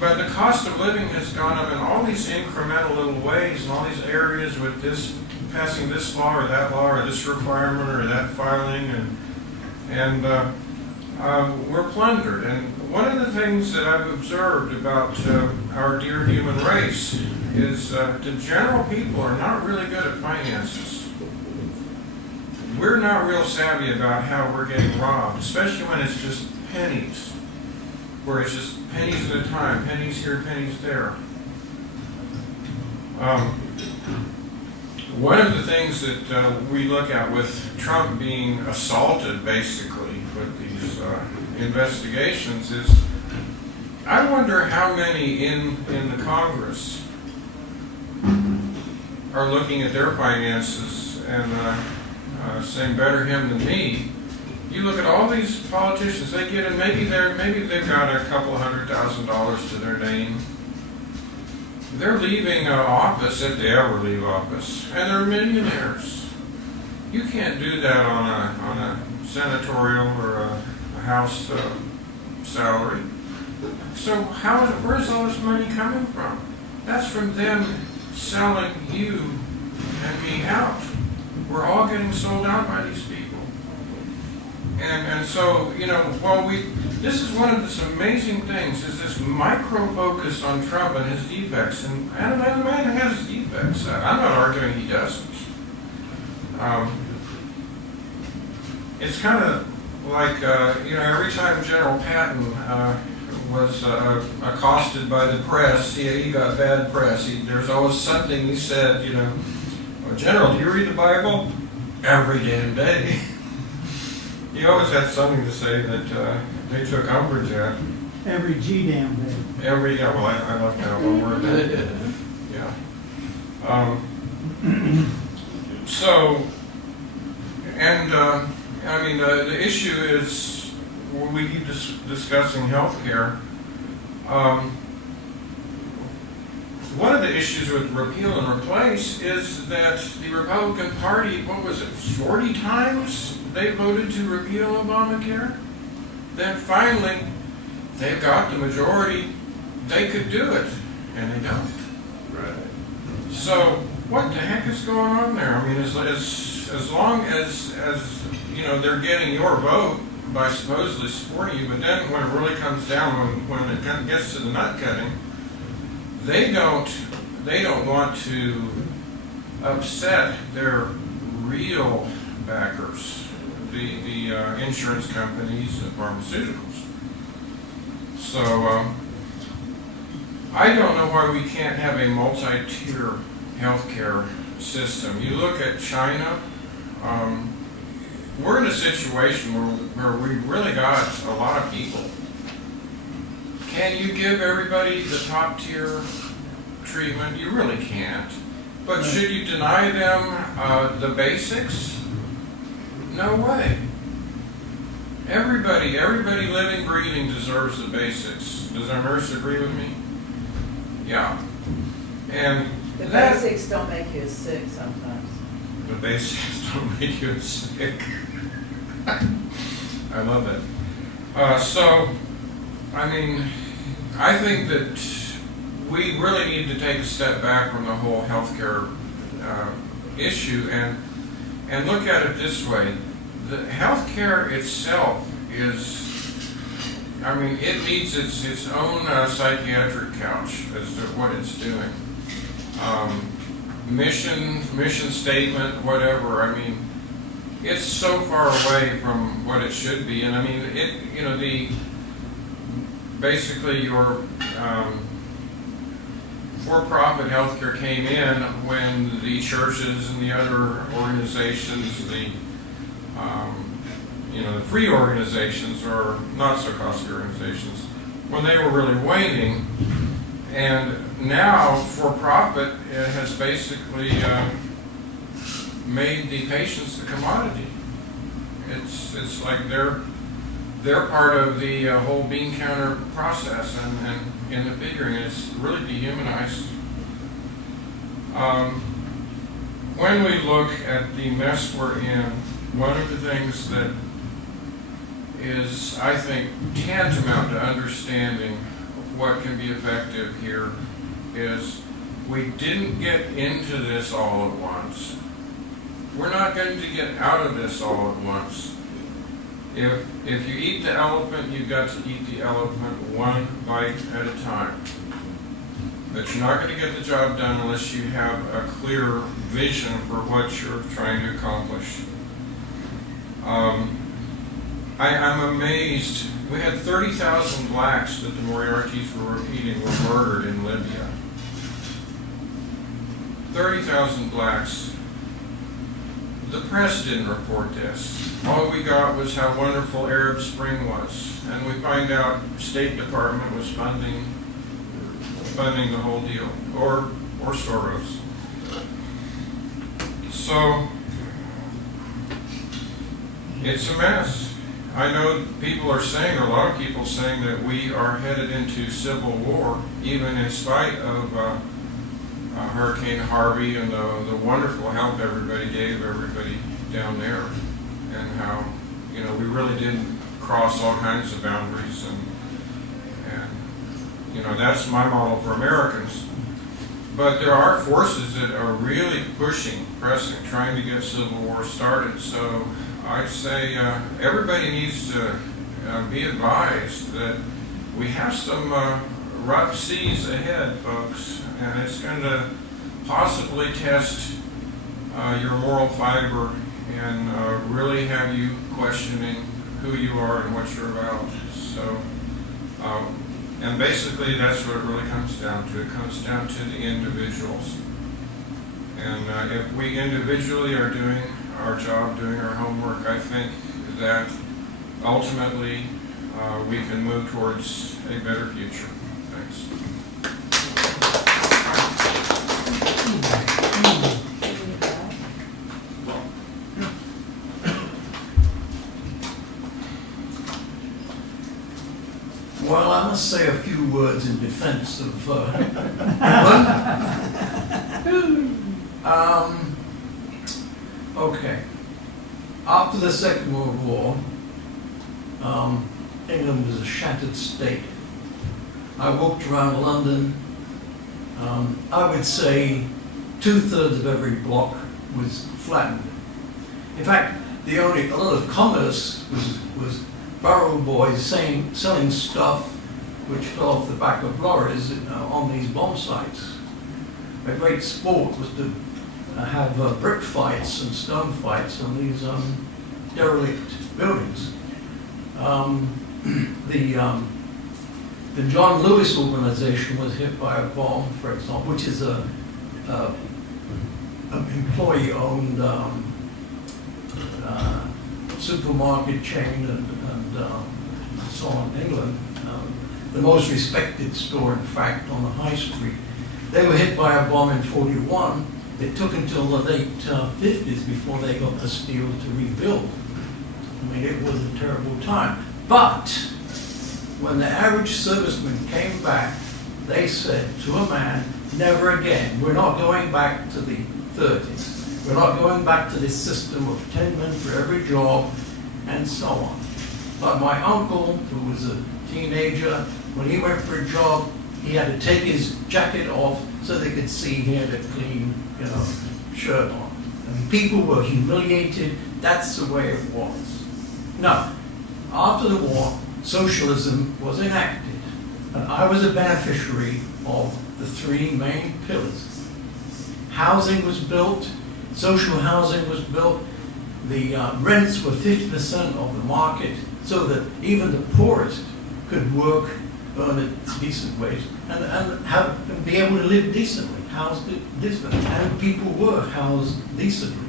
But the cost of living has gone up in all these incremental little ways, in all these areas with this passing this law or that law or this requirement or that filing, and we're plundered. And one of the things that I've observed about our dear human race is the general people are not really good at finances. We're not real savvy about how we're getting robbed, especially when it's just pennies, where it's just pennies at a time, pennies here, pennies there. One of the things that we look at with Trump being assaulted, basically, with these investigations is, I wonder how many in the Congress are looking at their finances and saying, better him than me. You look at all these politicians, they get in, maybe they've got a couple $100,000 to their name. They're leaving office, if they ever leave office, and they're millionaires. You can't do that on a senatorial or a House salary. So where's all this money coming from? That's from them selling you and me out. We're all getting sold out by these people. And so, this is one of this amazing things, is this micro-focus on Trump and his defects. And the man has defects. I'm not arguing he doesn't. It's kind of like, every time General Patton was accosted by the press, he got bad press. There's always something he said, "Well, General, do you read the Bible?" Every damn day. He always had something to say that they took umbrage at. Every G damn day. Well, I like that one word. Yeah. The issue is, when we keep discussing health care, one of the issues with repeal and replace is that the Republican Party, 40 times they voted to repeal Obamacare? Then finally, they've got the majority, they could do it, and they don't. Right. So, what the heck is going on there? I mean, as long as they're getting your vote by supposedly supporting you, but then when it really comes down, when it gets to the nut cutting, they don't want to upset their real backers, the insurance companies and pharmaceuticals. So I don't know why we can't have a multi-tier healthcare system. You look at China. We're in a situation where we really got a lot of people. Can you give everybody the top tier treatment? You really can't. But should you deny them the basics? No way. Everybody living, breathing deserves the basics. Does our nurse agree with me? Yeah. And the basics don't make you sick sometimes. The basics don't make you sick. I love it. I think that we really need to take a step back from the whole healthcare issue and look at it this way. The healthcare itself it needs its own psychiatric couch as to what it's doing. Mission statement, whatever. It's so far away from what it should be, and basically your for-profit healthcare came in when the churches and the other organizations, the free organizations or not so costly organizations, when they were really waning. And now for-profit has basically made the patients the commodity. It's like they're part of the whole bean counter process and in the figuring. It's really dehumanized. When we look at the mess we're in, one of the things that is, I think, tantamount to understanding what can be effective here is we didn't get into this all at once. We're not going to get out of this all at once. If you eat the elephant, you've got to eat the elephant one bite at a time. But you're not going to get the job done unless you have a clear vision for what you're trying to accomplish. I'm amazed. We had 30,000 blacks that the Moriartys were repeating were murdered in Libya. 30,000 blacks. The press didn't report this. All we got was how wonderful Arab Spring was. And we find out State Department was funding the whole deal, or Soros. So it's a mess. I know people are saying, or a lot of people saying, that we are headed into civil war, even in spite of Hurricane Harvey and the wonderful help everybody gave everybody down there, and how, you know, we really didn't cross all kinds of boundaries, and you know, that's my model for Americans. But there are forces that are really pushing, pressing, trying to get civil war started. So I'd say everybody needs to be advised that we have some rough seas ahead, folks, and it's going to possibly test your moral fiber and really have you questioning who you are and what you're about. So, and basically that's what it really comes down to. It comes down to the individuals. And if we individually are doing our job, doing our homework, I think that ultimately we can move towards a better future. Thanks. Well, I must say a few words in defense of England. Okay. After the Second World War, England was a shattered state. I walked around London. I would say 2/3 of every block was flattened. In fact, a lot of commerce was barrel boys selling stuff which fell off the back of lorries on these bomb sites. A great sport was to have brick fights and stone fights on these derelict buildings. The John Lewis organization was hit by a bomb, for example, which is an employee-owned supermarket chain and so on in England. The most respected store, in fact, on the high street. They were hit by a bomb in 41. It took until the late 50s before they got the steel to rebuild. I mean, it was a terrible time. But when the average serviceman came back, they said to a man, never again. We're not going back to the 30s. We're not going back to this system of 10 men for every job, and so on. But my uncle, who was a teenager, when he went for a job, he had to take his jacket off so they could see he had a clean, shirt on. I mean, people were humiliated. That's the way it was. Now, after the war, socialism was enacted, and I was a beneficiary of the three main pillars. Housing was built, social housing was built, the rents were 50% of the market, so that even the poorest could work, earn a decent wage, and be able to live decently, housed decently, and people were housed decently.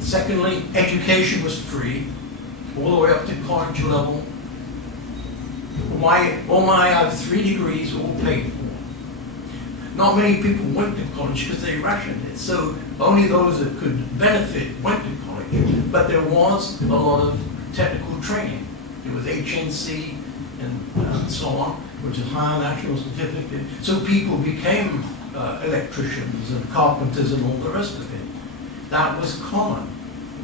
Secondly, education was free, all the way up to college level. I have 3 degrees, all paid for. not many people went to college because they rationed it. So only those that could benefit went to college. But there was a lot of technical training. There was HNC and so on, which is Higher National Certificate. So people became electricians and carpenters and all the rest of it. That was common.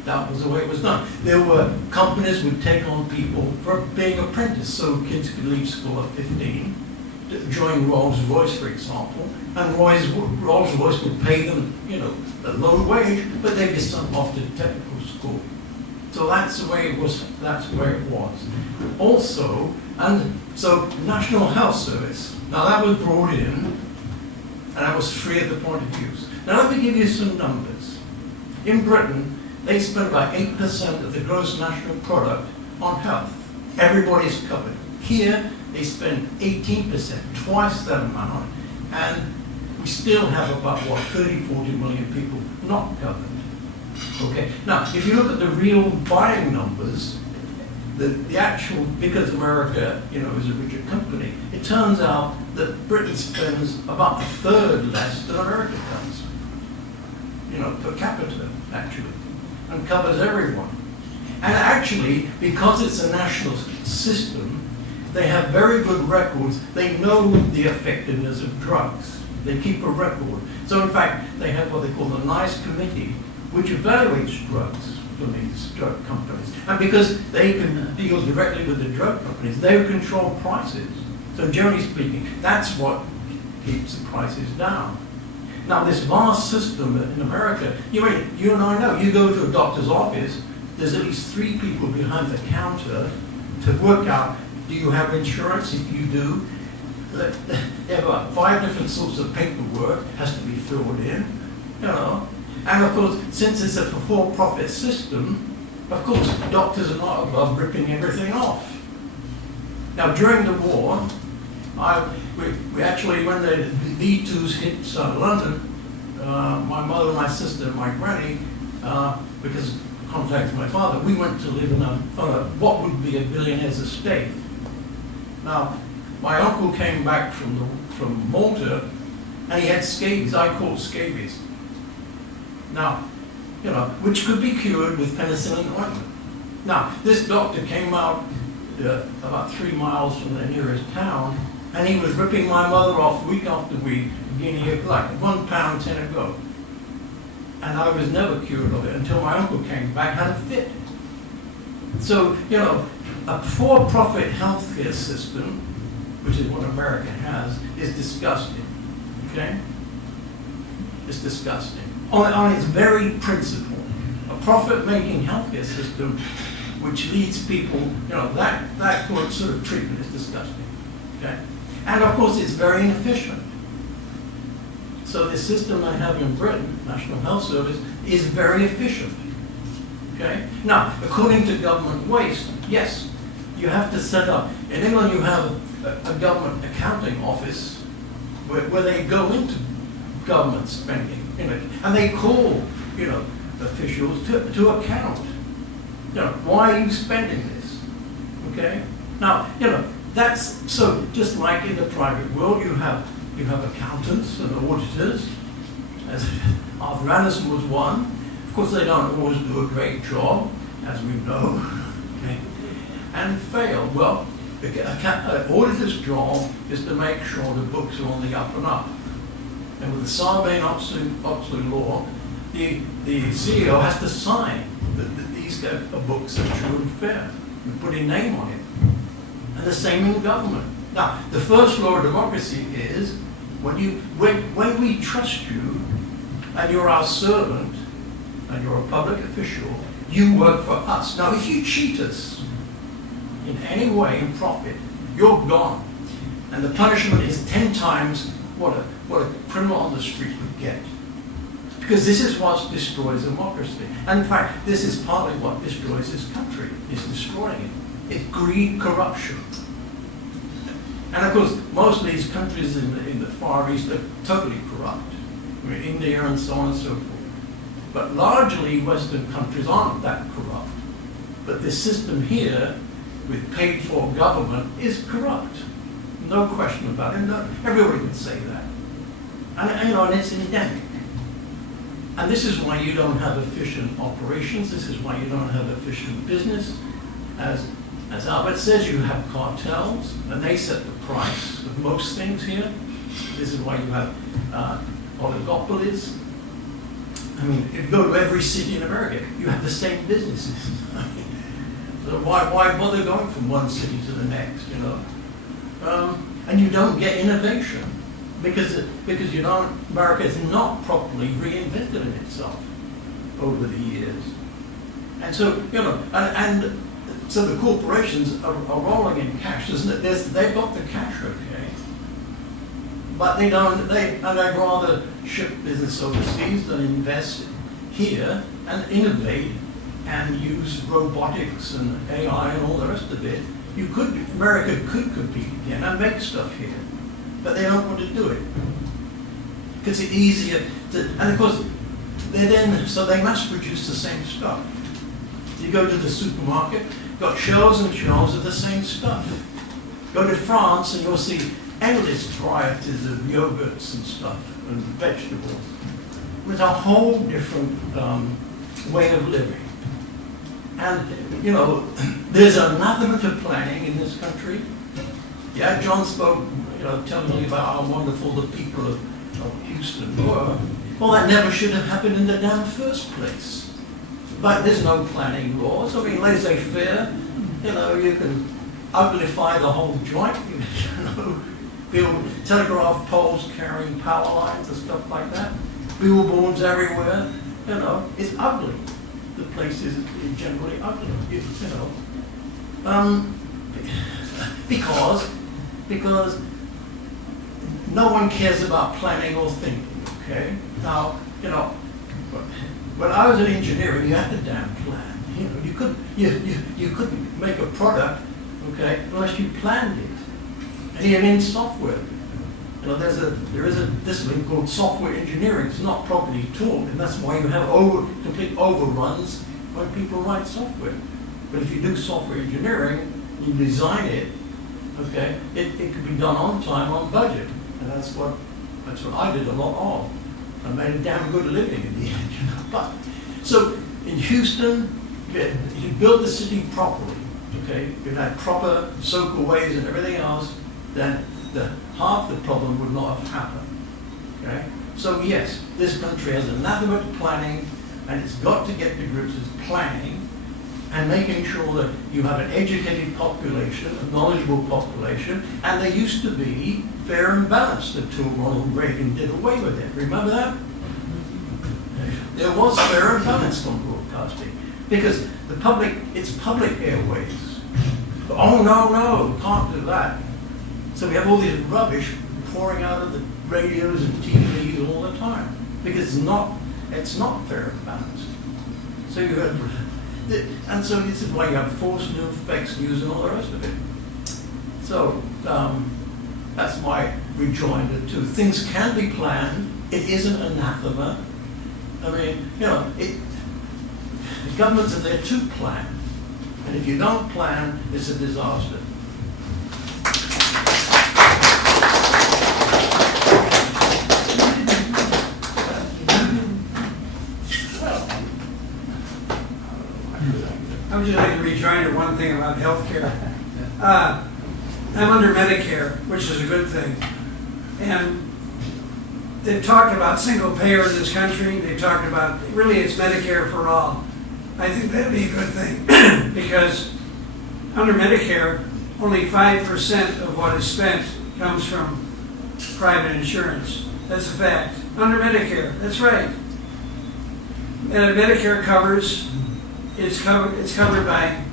That was the way it was done. There were companies would take on people for being apprentices. So kids could leave school at 15, join Rolls-Royce, for example, and Rolls-Royce would pay them, a low wage, but they'd be sent off to technical school. So that's the way it was. That's the way it was. Also, and so National Health Service. Now that was brought in, and that was free at the point of use. Now let me give you some numbers. In Britain, they spend about 8% of the gross national product on health. Everybody's covered. Here, they spend 18%, twice that amount, and we still have about, 30, 40 million people not covered. Okay, now, if you look at the real buying numbers, the actual, because America, is a richer company, it turns out that Britain spends about a third less than America does, per capita, actually, and covers everyone. And actually, because it's a national system, they have very good records. They know the effectiveness of drugs. They keep a record. So in fact, they have what they call the NICE committee, which evaluates drugs from these drug companies. And because they can deal directly with the drug companies, they control prices. So generally speaking, that's what keeps the prices down. Now this vast system in America, you and I know, you go to a doctor's office, there's at least 3 people behind the counter to work out, do you have insurance? If you do, they have about 5 different sorts of paperwork has to be filled in, And of course, since it's a for-profit system, of course, doctors are not above ripping everything off. Now, during the war, we actually, when the V2s hit London, my mother, my sister, and my granny, because of contact with my father, we went to live in what would be a billionaire's estate. Now, my uncle came back from Malta, and he had scabies. I caught scabies. Now, which could be cured with penicillin ointment. Now, this doctor came out about 3 miles from the nearest town, and he was ripping my mother off week after week, beginning like £1.10 a go. And I was never cured of it until my uncle came back and had a fit. So, a for-profit healthcare system, which is what America has, is disgusting. Okay? It's disgusting. On its very principle. A profit-making healthcare system which leads people, that sort of treatment is disgusting. Okay? And of course, it's very inefficient. So the system I have in Britain, National Health Service, is very efficient. Okay? Now, according to government waste, yes, you have to set up. In England, you have a government accounting office where they go into government spending, and they call, officials to account. Why are you spending this? Okay? Now, that's so. Just like in the private world, you have accountants and auditors. As Arthur Anderson was one. Of course, they don't always do a great job, as we know, okay, and fail. Well, the auditor's job is to make sure the books are on the up and up. And with the Sarbanes-Oxley law, the CEO has to sign that these books are true and fair, and put a name on it. And the same in government. Now, the first law of democracy is when we trust you, and you're our servant, and you're a public official, you work for us. Now, if you cheat us in any way in profit, you're gone. And the punishment is 10 times what a criminal on the street would get. Because this is what destroys democracy. And in fact, this is partly what destroys this country. It's destroying it. It's greed, corruption. And of course, most of these countries in the Far East are totally corrupt. India and so on and so forth. But largely, Western countries aren't that corrupt. But this system here, with paid-for government, is corrupt. No question about it. No, everybody can say that. And it's endemic. And this is why you don't have efficient operations. This is why you don't have efficient business. As Albert says, you have cartels, and they set the price of most things here. This is why you have oligopolies. I mean, if you go to every city in America, you have the same businesses. So why bother going from one city to the next, you know? And you don't get innovation because you don't. America has not properly reinvented in itself over the years, and so you know, and so the corporations are rolling in cash. They've got the cash, okay, but they don't. They'd rather ship business overseas than invest here and innovate and use robotics and AI and all the rest of it. America could compete again and make stuff here, but they don't want to do it because it's easier to. And of course, they mass produce the same stuff. You go to the supermarket, got shelves and shelves of the same stuff. Go to France and you'll see endless varieties of yogurts and stuff and vegetables. It's a whole different way of living. And, you know, there's anathema to planning in this country. Yeah, John spoke, you know, telling me about how wonderful the people of Houston were. Well, that never should have happened in the damn first place. But there's no planning laws. I mean, laissez-faire, you know, you can uglify the whole joint, you know, build telegraph poles carrying power lines and stuff like that. Billboards everywhere, you know, it's ugly. The place is generally ugly, you know. Because no one cares about planning or thinking, okay? Now, you know, when I was in engineering, you had to damn plan. You know, you couldn't make a product, okay, unless you planned it. And even in software, you know, there is a discipline called software engineering. It's not properly taught, and that's why you have complete overruns when people write software. But if you do software engineering, you design it, okay, it could be done on time, on budget, and that's what I did a lot of. I made a damn good living in the end, you know. But so in Houston, if you build the city properly, okay, you had proper soakaways and everything else, then half the problem would not have happened. Okay? So yes, this country has anathema to planning, and it's got to get to grips with planning and making sure that you have an educated population, a knowledgeable population, and they used to be fair and balanced until Ronald Reagan did away with it. Remember that? There was fair and balanced on broadcasting because it's public airways. Oh no, can't do that. So we have all this rubbish pouring out of the radios and TVs all the time because it's not fair and balanced. So you have, and so this is why you have false news, fake news, and all the rest of it. So that's my rejoinder too. Things can be planned. It isn't anathema. I mean, you know, the governments are there to plan, and if you don't plan, it's a disaster. I would just like to rejoin one thing about healthcare. I'm under Medicare, which is a good thing. And they've talked about single payer in this country. They've talked about, really it's Medicare for all. I think that'd be a good thing because under Medicare, only 5% of what is spent comes from private insurance. That's a fact. Under Medicare, that's right. And Medicare covers, it's covered by,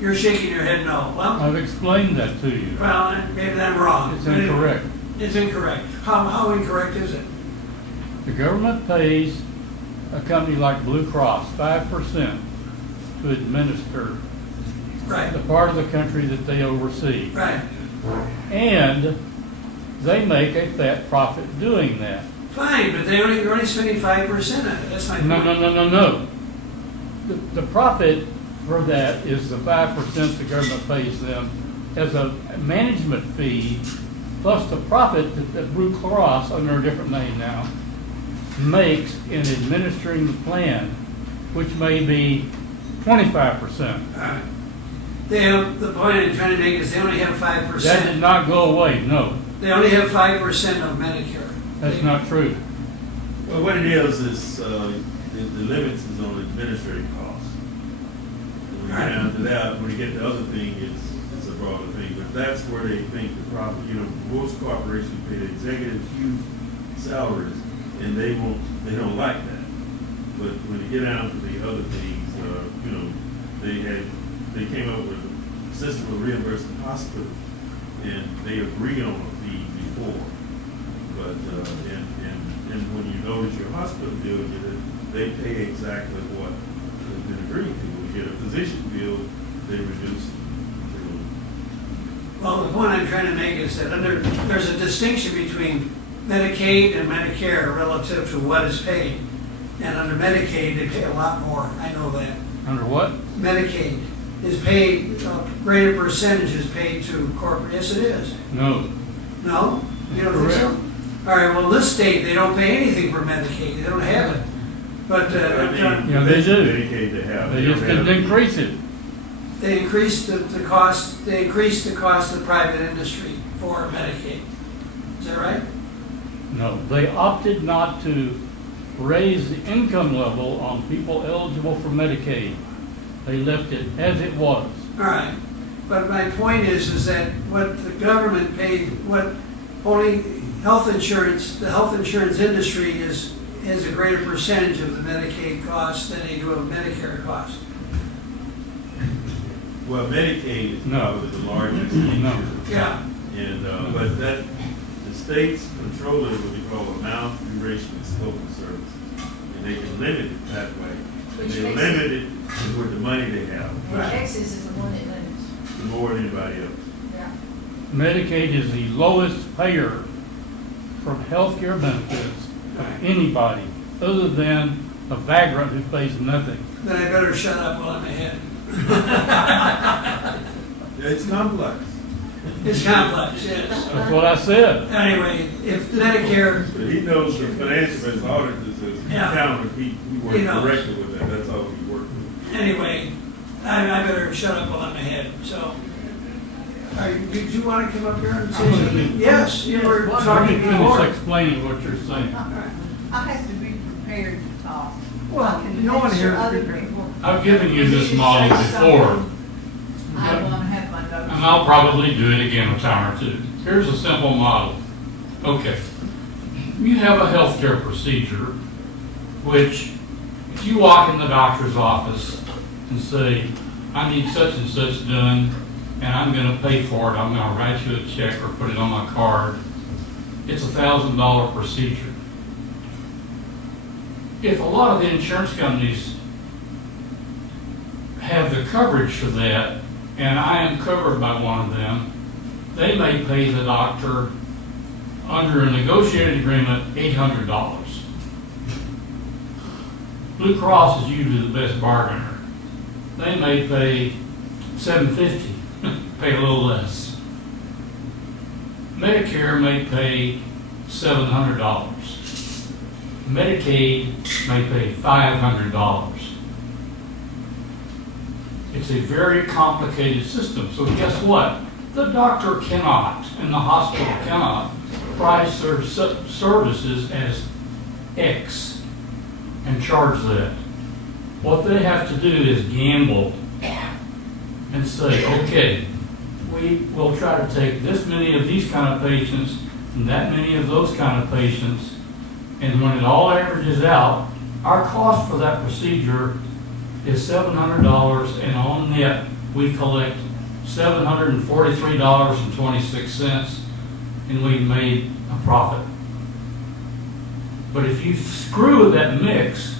you're shaking your head no. Well, I've explained that to you. well, maybe I'm wrong. It's incorrect. It's incorrect. How incorrect is it? The government pays a company like Blue Cross 5% to administer Right. the part of the country that they oversee. Right. And they make a fat profit doing that. Fine, but you're only spending 5% of it. That's my point. No. The profit for that is the 5% the government pays them as a management fee plus the profit that Blue Cross, under a different name now, makes in administering the plan, which may be 25%. The point I'm trying to make is they only have That did 5%. not go away, no, They only have 5% of Medicare. that's not true. Well, what it is the limits is on administrative costs. When you get down to that, when you get to other thing, it's a broader thing, but that's where they think the profit, most corporations pay the executives huge salaries, and they don't like that. But when you get down to the other things, they came up with a system of reimbursing hospitals, and they agreed on a fee before. But, and when you notice your hospital bill, they pay exactly what has been agreed to. When you get a physician bill, they reduce it. Well, the point I'm trying to make is that there's a distinction between Medicaid and Medicare relative to what is paid. And under Medicaid, they pay a lot more. I know that. Under what? Medicaid is paid, a greater percentage is paid to corporate. Yes, it is. No. No? You don't think so? Correct. All right, well, this state, they don't pay anything for Medicaid. They don't have it. But Yeah, they do. Medicaid they have. They just didn't increase it. they increased the cost, they increased the cost of the private industry for Medicaid. Is that right? No, they opted not to raise the income level on people eligible for Medicaid. They left it as it was. All right, but my point is that what the government paid, what only health insurance, the health insurance industry is a greater percentage of the Medicaid cost than they do of Medicare cost. Well, Medicaid is No. probably the largest No. insurance. Yeah, And, but the states control it, what we call amount, duration, and scope of services. And they can limit it that way. And Which they makes limit it with the money they have, And Texas is the one that limits. more than anybody else. Yeah. Medicaid is the lowest payer for health care benefits of anybody, other than a vagrant who pays nothing. then I better shut up while I'm ahead. It's complex. It's complex, yes. That's what I said. Anyway, if Medicare, But he knows the financial as auditors, as Yeah. accountant, he works He knows. directly with that, that's all he works with. anyway, I better shut up while I'm ahead, so. Did you want to come up here and say something? Yes, you were Let talking me finish before. explaining what you're saying. I have to be prepared to talk. Well, I can no one make here sure is other prepared. people- I've given you this Say model something. before, I want to have my notes. and I'll probably do it again a time or two. Here's a simple model. Okay. You have a healthcare procedure, which if you walk in the doctor's office and say, I need such and such done, and I'm gonna pay for it, I'm gonna write you a check or put it on my card, it's $1,000 procedure. If a lot of the insurance companies have the coverage for that, and I am covered by one of them, they may pay the doctor under a negotiated agreement $800. Blue Cross is usually the best bargainer. They may pay $750, pay a little less. Medicare may pay $700. Medicaid may pay $500. It's a very complicated system. So guess what? The doctor cannot, and the hospital cannot, price their services as X and charge that. What they have to do is gamble and say, okay, we will try to take this many of these kind of patients and that many of those kind of patients, and when it all averages out, our cost for that procedure is $700, and on net, we collect $743.26, and we made a profit. But if you screw with that mix,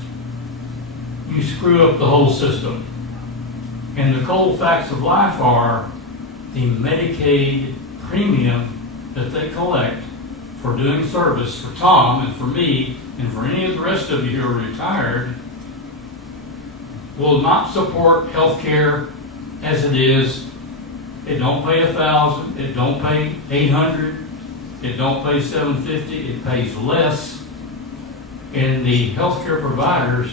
you screw up the whole system. And the cold facts of life are the Medicaid premium that they collect for doing service for Tom and for me and for any of the rest of you who are retired will not support health care as it is. It don't pay $1,000, it don't pay $800, It don't pay $750, it pays less. And the healthcare providers,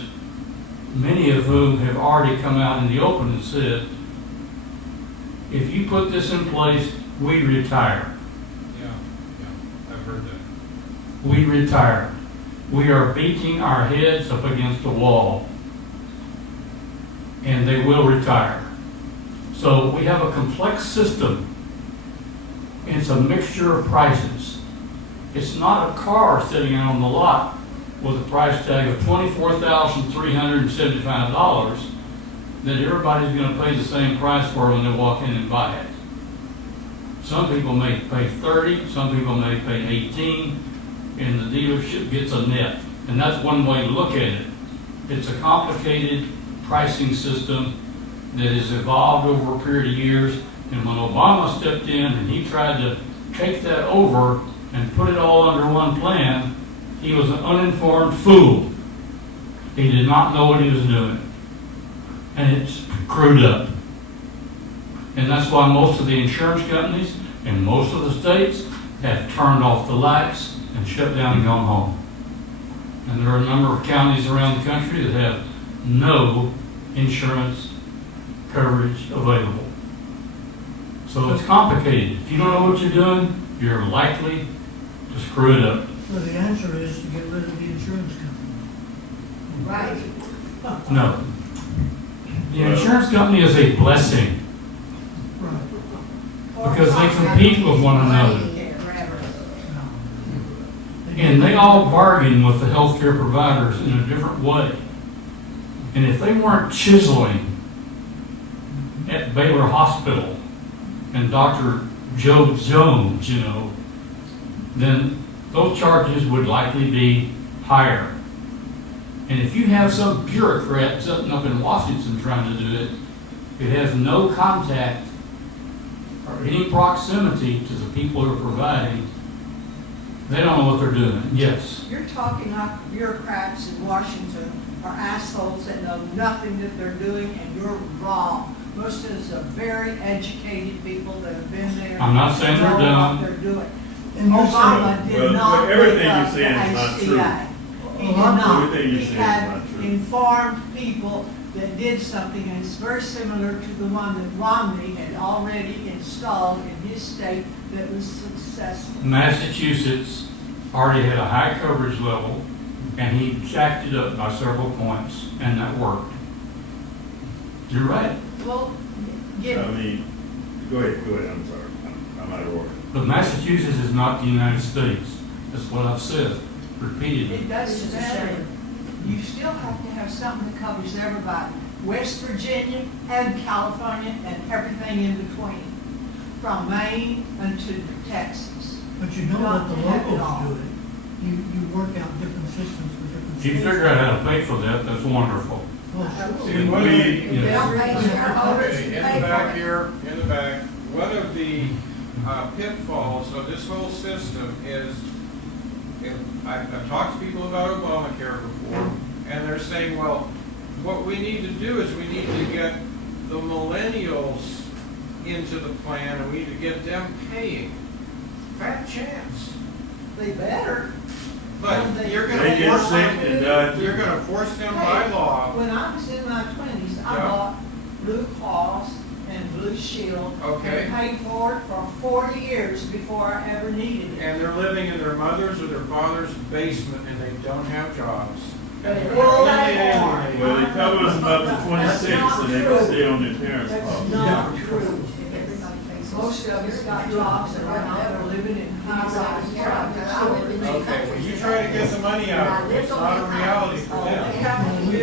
many of whom have already come out in the open and said, if you put this in place, we retire. Yeah, I've heard that. We retire. We are beating our heads up against the wall. And they will retire. So we have a complex system. It's a mixture of prices. It's not a car sitting out on the lot with a price tag of $24,375 that everybody's going to pay the same price for when they walk in and buy it. Some people may pay $30, some people may pay $18, and the dealership gets a net. And that's one way to look at it. It's a complicated pricing system that has evolved over a period of years. And when Obama stepped in and he tried to take that over and put it all under one plan, he was an uninformed fool. He did not know what he was doing. And it's screwed up. And that's why most of the insurance companies in most of the states have turned off the lights and shut down and gone home. And there are a number of counties around the country that have no insurance coverage available. So it's complicated. If you don't know what you're doing, you're likely to screw it up. So the answer is to get rid of the insurance company. Right. No. The insurance company is a blessing Right. because they compete with one another. And they all bargain with the healthcare providers in a different way. And if they weren't chiseling at Baylor Hospital and Dr. Joe Jones, then those charges would likely be higher. And if you have some bureaucrat sitting up in Washington trying to do it, it has no contact or any proximity to the people who are providing, they don't know what they're doing. Yes. You're talking like bureaucrats in Washington are assholes that know nothing that they're doing, and you're wrong. Most of us are very educated people that have been there. I'm not saying they're know dumb. what they're doing. And you're Obama saying- did Well, not everything pick you're up saying the is not true. HCA. He did Well, not. everything you're He saying is had not true. informed people that did something, and it's very similar to the one that Romney had already installed in his state that was successful. Massachusetts already had a high coverage level, and he jacked it up by several points, and that worked. You're right. Well, I give, mean, go ahead, I'm sorry, I'm out of order. But Massachusetts is not the United States. That's what I've said repeatedly. it doesn't matter. You still have to have something that covers everybody. West Virginia and California and everything in between, from Maine unto Texas. But you know Not what the to have it all. locals do it. You work out different systems for different If you states. figure out how to pay for that, that's wonderful. Oh, sure. See, one of the- Yes. Okay, in the back here, in the back, one of the pitfalls of this whole system is, I've talked to people about Obamacare before, and they're saying, well, what we need to do is we need to get the millennials into the plan, and we need to get them paying. Fat chance. They better. But you're They gonna get force sick them, and die. you're gonna force them by law. When I was in my 20s, I Yeah. bought Blue Cross and Blue Shield. Okay. And paid for it for 40 years before I ever needed it. And they're living in their mother's or their father's basement, and they don't have jobs. But And it they're really only ain't hard. alienated. Well, it covers them up to 26, and they can stay on their parents' That's house. not true. Most of us got jobs and right now they're living in high-rise Okay, well, you try to get the money out of it, it's not a reality for All they them. have to do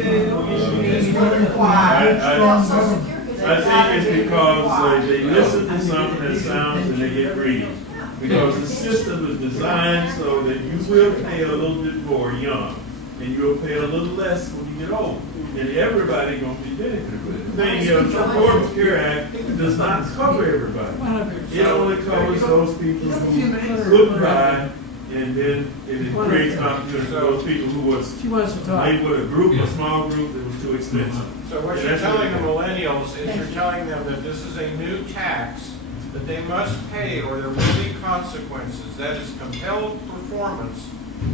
is I, require. I think it's because they listen to something that sounds and they get greedy. Because the system is designed so that you will pay a little bit more young, and you'll pay a little less when you get old. And everybody gonna be benefited with it. The thing is, the Affordable Care Act does not cover everybody. It only covers those people who couldn't buy, and then it creates an opportunity for those people who was She wants to talk. made with a group, a small group that was too expensive. So what Yeah, you're that's what telling it the is. millennials is you're telling them that this is a new tax that they must pay or there will be consequences. That is compelled performance,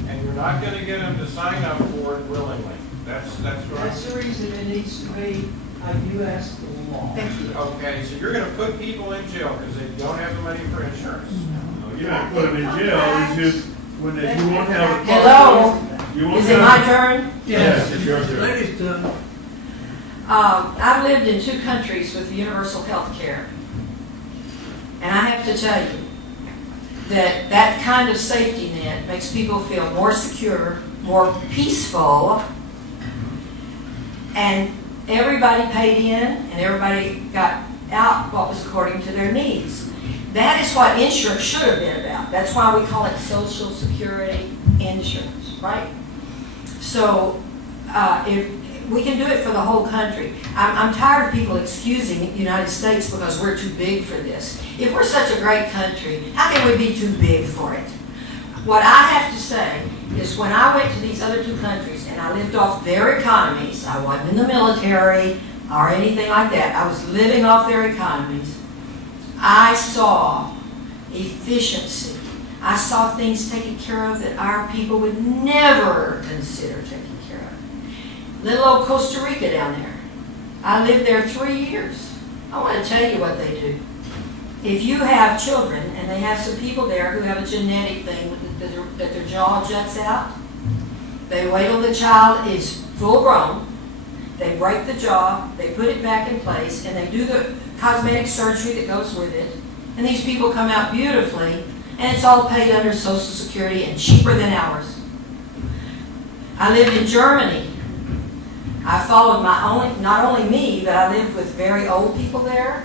and you're not going to get them to sign up for it willingly. That's what I'm That's the reason it needs to be a U.S. law. Okay, so you're gonna put people in jail because they don't have the money for insurance. No, you're not putting them in jail, it's just when they, you won't have a. Hello? You won't Is it have- my turn? Yes, it's your turn. Ladies, I've lived in 2 countries with universal health care. And I have to tell you that that kind of safety net makes people feel more secure, more peaceful, and everybody paid in and everybody got out what was according to their needs. That is what insurance should have been about. That's why we call it Social Security insurance, right? So if we can do it for the whole country. I'm tired of people excusing the United States because we're too big for this. If we're such a great country, how can we be too big for it? What I have to say is when I went to these other 2 countries and I lived off their economies, I wasn't in the military or anything like that, I was living off their economies, I saw efficiency. I saw things taken care of that our people would never consider taking care of. Little old Costa Rica down there. I lived there 3 years. I want to tell you what they do. If you have children, and they have some people there who have a genetic thing that their jaw juts out, they wait till the child is full grown, they break the jaw, they put it back in place, and they do the cosmetic surgery that goes with it, and these people come out beautifully, and it's all paid under Social Security and cheaper than ours. I lived in Germany. I followed not only me, but I lived with very old people there.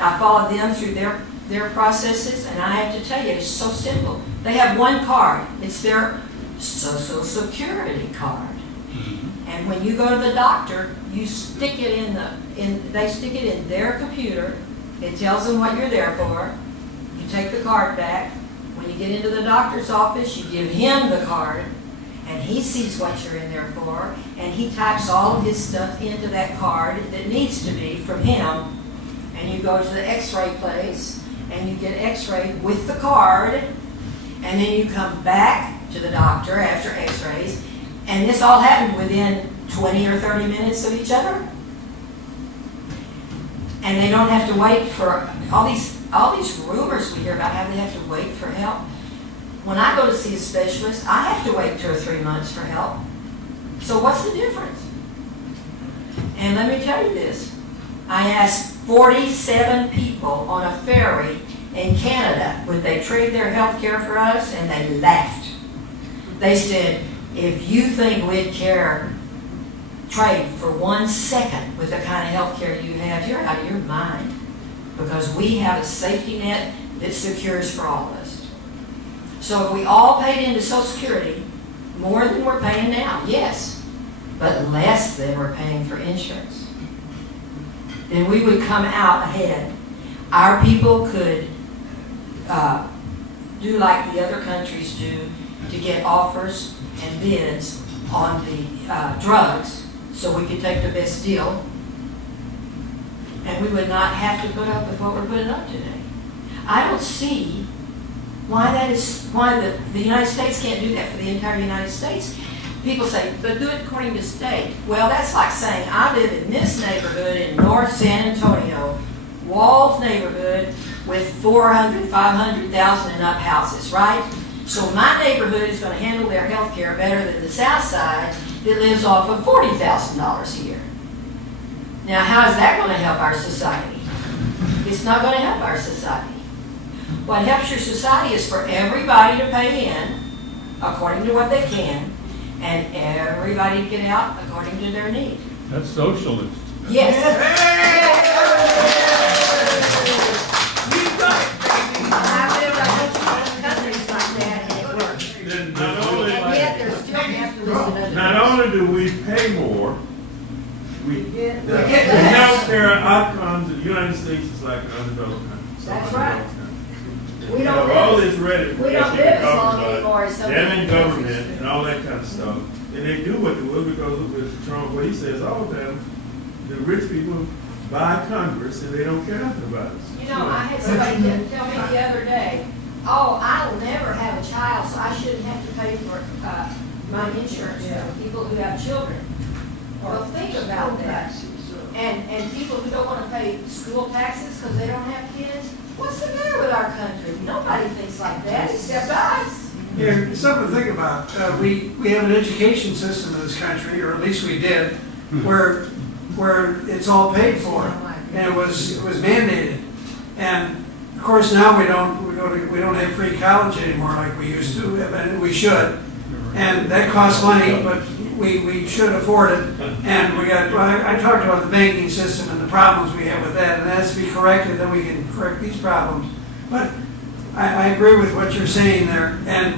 I followed them through their processes, and I have to tell you, it's so simple. They have one card. It's their Social Security card. And when you go to the doctor, you stick it they stick it in their computer. It tells them what you're there for. You take the card back. When you get into the doctor's office, you give him the card, and he sees what you're in there for, and he types all of his stuff into that card that needs to be from him. And you go to the x-ray place, and you get x-rayed with the card, and then you come back to the doctor after x-rays, and this all happened within 20 or 30 minutes of each other. And they don't have to wait for all these rumors we hear about how they have to wait for help. When I go to see a specialist, I have to wait 2 or 3 months for help. So what's the difference? And let me tell you this. I asked 47 people on a ferry in Canada, would they trade their health care for us? And they laughed. They said, if you think we'd trade for 1 second with the kind of health care you have, you're out of your mind. Because we have a safety net that secures for all of us. So if we all paid into Social Security, more than we're paying now, yes, but less than we're paying for insurance, then we would come out ahead. Our people could do like the other countries do to get offers and bids on the drugs so we could take the best deal, and we would not have to put up with what we're putting up today. I don't see why the United States can't do that for the entire United States. People say, but do it according to state. Well, that's like saying I live in this neighborhood in North San Antonio, walled neighborhood with 400, 500,000 and up houses, right? So my neighborhood is going to handle their health care better than the South Side that lives off of $40,000 a year. Now, how is that going to help our society? It's not going to help our society. What helps your society is for everybody to pay in according to what they can, and everybody to get out according to their need. That's socialist. Yes. I've lived in countries like that, and it works. Then And yet, there's still have to listen to not only do we pay more, get the less. healthcare outcomes in the United States is like an undeveloped country. It's an That's undeveloped right. country. We We don't have all live- this ready. we don't live as long anymore as some Damning other government countries. and all that kind of stuff. And they do what they will because of Trump, what he says all the time, the rich people by Congress and they don't care nothing about us. You know, I had somebody tell me the other day, oh, I'll never have a child, so I shouldn't have to pay for my insurance for people who have children. Well, think about that. And people who don't want to pay school taxes because they don't have kids. What's the matter with our country? Nobody thinks like that except us. Yeah, something to think about. We have an education system in this country, or at least we did, where it's all paid for, and it was mandated. And of course now we don't have free college anymore like we used to, and we should. And that costs money, but we should afford it. And I talked about the banking system and the problems we have with that, and that has to be corrected, then we can correct these problems. But I agree with what you're saying there, and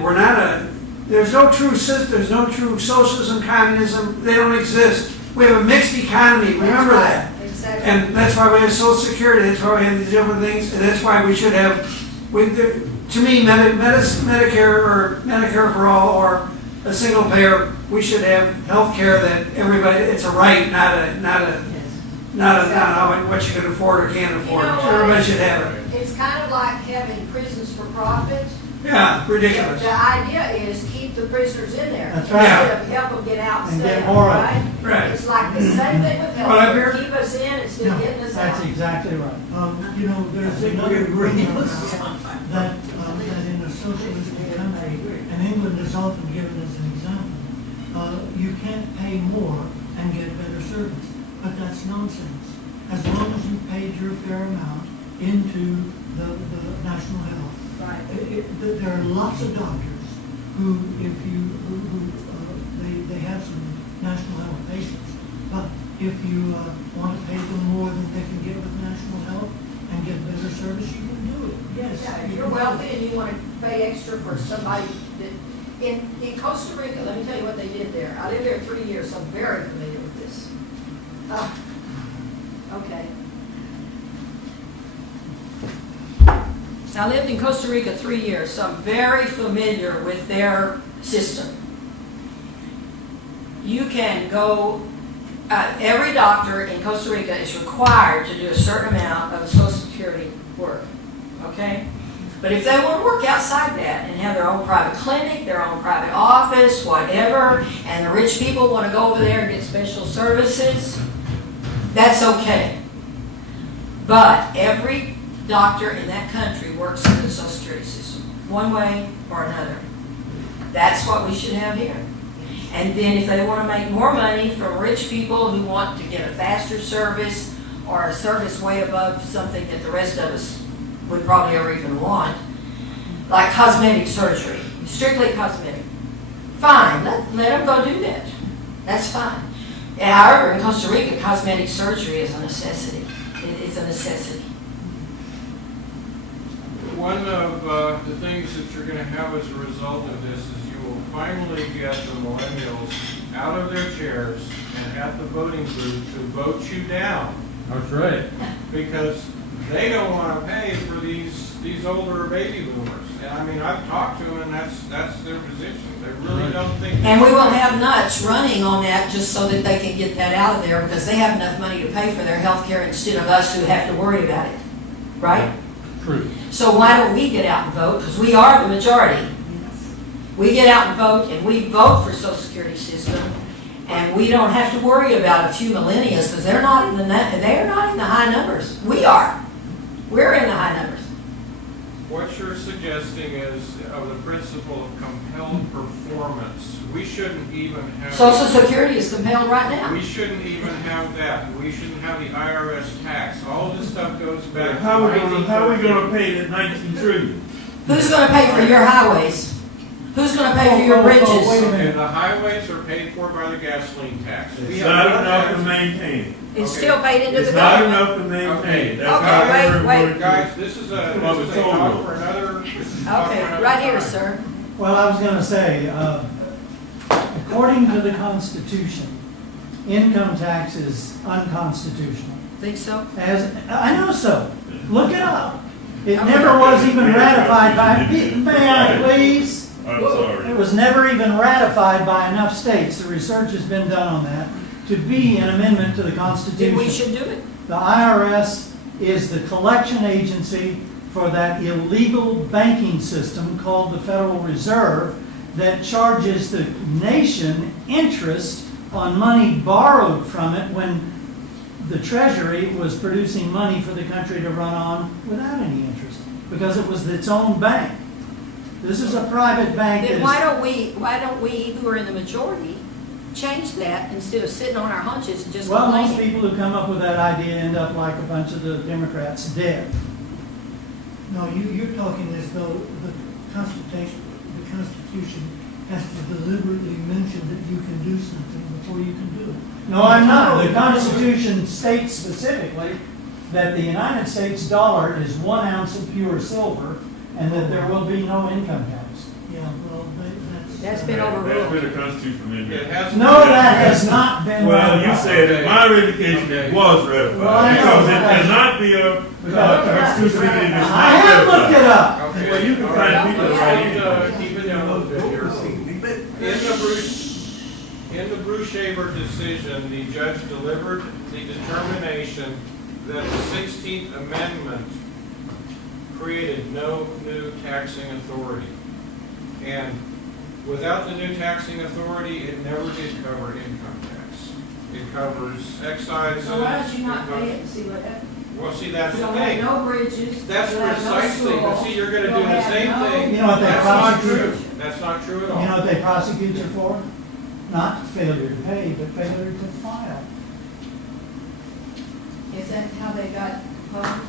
there's no true system, there's no true socialism, communism, they don't exist. We have a mixed economy, remember that. Exactly. And that's why we have Social Security, that's why we have these different things, and that's why we should have, to me, Medicare or Medicare for all, or a single payer, we should have health care that everybody, it's a right, not what you can afford or can't afford. You know, Everybody should have it. It's kind of like having prisons for profit. Yeah, ridiculous. The idea is keep the prisoners in there. That's right. Instead of help them get out and And stay get out, more of right? them. Right. It's like the same thing with Well, I've health. heard- Keep us in instead No, of getting us out. that's exactly right. You know, there's another thing that in a socialistic country, and England is often given as an example, you can't pay more and get better service. But that's nonsense. As long as you paid your fair amount into the national health. Right. There are lots of doctors who, if you, they have some national health patients. But if you want to pay them more than they can get with national health and get better service, you can do it. Yes. Yeah, if you you're can do wealthy it. and you want to pay extra for somebody that, in Costa Rica, let me tell you what they did there. I lived there 3 years, so I'm very familiar with this. Okay. I lived in Costa Rica 3 years, so I'm very familiar with their system. You can go, every doctor in Costa Rica is required to do a certain amount of Social Security work, okay? But if they want to work outside that and have their own private clinic, their own private office, whatever, and the rich people want to go over there and get special services, that's okay. But every doctor in that country works in the Social Security system, one way or another. That's what we should have here. And then if they want to make more money from rich people who want to get a faster service or a service way above something that the rest of us would probably ever even want, like cosmetic surgery, strictly cosmetic, fine, let them go do that. That's fine. And however, in Costa Rica, cosmetic surgery is a necessity. It's a necessity. One of the things that you're going to have as a result of this is you will finally get the millennials out of their chairs and at the voting booth to vote you down That's right. because they don't want to pay for these older baby boomers. And I mean, I've talked to them, and that's their position. They really don't think. And we will have nuts running on that just so that they can get that out of there because they have enough money to pay for their health care instead of us who have to worry about it. Right? True. So why don't we get out and vote? Because we are the majority. We get out and vote, and we vote for Social Security system, and we don't have to worry about a few millennials because they're not in the high numbers. We are. We're in the high numbers. What you're suggesting is of the principle of compelled performance. We shouldn't even have. Social Security is compelled right now. We shouldn't even have that. We shouldn't have the IRS tax. All this stuff goes back. to How are we 1913. gonna pay the 19 trillion? Who's going to pay for your highways? Who's going to pay for your bridges? wait a Okay, minute. the highways are paid for by the gasoline tax. We It's have not no enough to tax. maintain. It's Okay. still paid into It's the not government. enough to maintain. That's Okay, how wait, we're wait. going to- Guys, this is a talk for another. Okay, right here, sir. Well, I was going to say, according to the Constitution, income tax is unconstitutional. Think so? I know so. Look it up. It never was even ratified by, may I please? I'm sorry. It was never even ratified by enough states. The research has been done on that to be an amendment to the Then Constitution. we should do it. The IRS is the collection agency for that illegal banking system called the Federal Reserve that charges the nation interest on money borrowed from it when the Treasury was producing money for the country to run on without any interest, because it was its own bank. This is a private bank that Then is... why don't we, who are in the majority, change that instead of sitting on our hunches and just Well, most complaining? people who come up with that idea end up like a bunch of the Democrats dead. No, you're talking as though the Constitution has to deliberately mention that you can do something before you can do it. No, I'm not. The Constitution states specifically that the United States dollar is 1 ounce of pure silver and that there will be no income tax. Yeah, well, That's been That's overruled. been a constitutional amendment. It has. No, that has not been Well, you ratified. said in my indication it was ratified, Well, I know, because it but- cannot be a constitutional amendment that's I not have looked it ratified. up. Okay. Well, you can find people right here. Keep it down a little bit here. In the Bruce-Shaver decision, the judge delivered the determination that the 16th Amendment created no new taxing authority. And without the new taxing authority, it never did cover income tax. It covers excise. So why don't you not pay it and see what happens? Well, see, that's You'll the have thing. no bridges. That's you'll have no precisely, but schools, see, you're gonna do you'll the have same no- thing. You know what they That's not prosecute? true. That's not true at You all. know what they prosecute you for? Not failure to pay, but failure to file. Is that how they got home?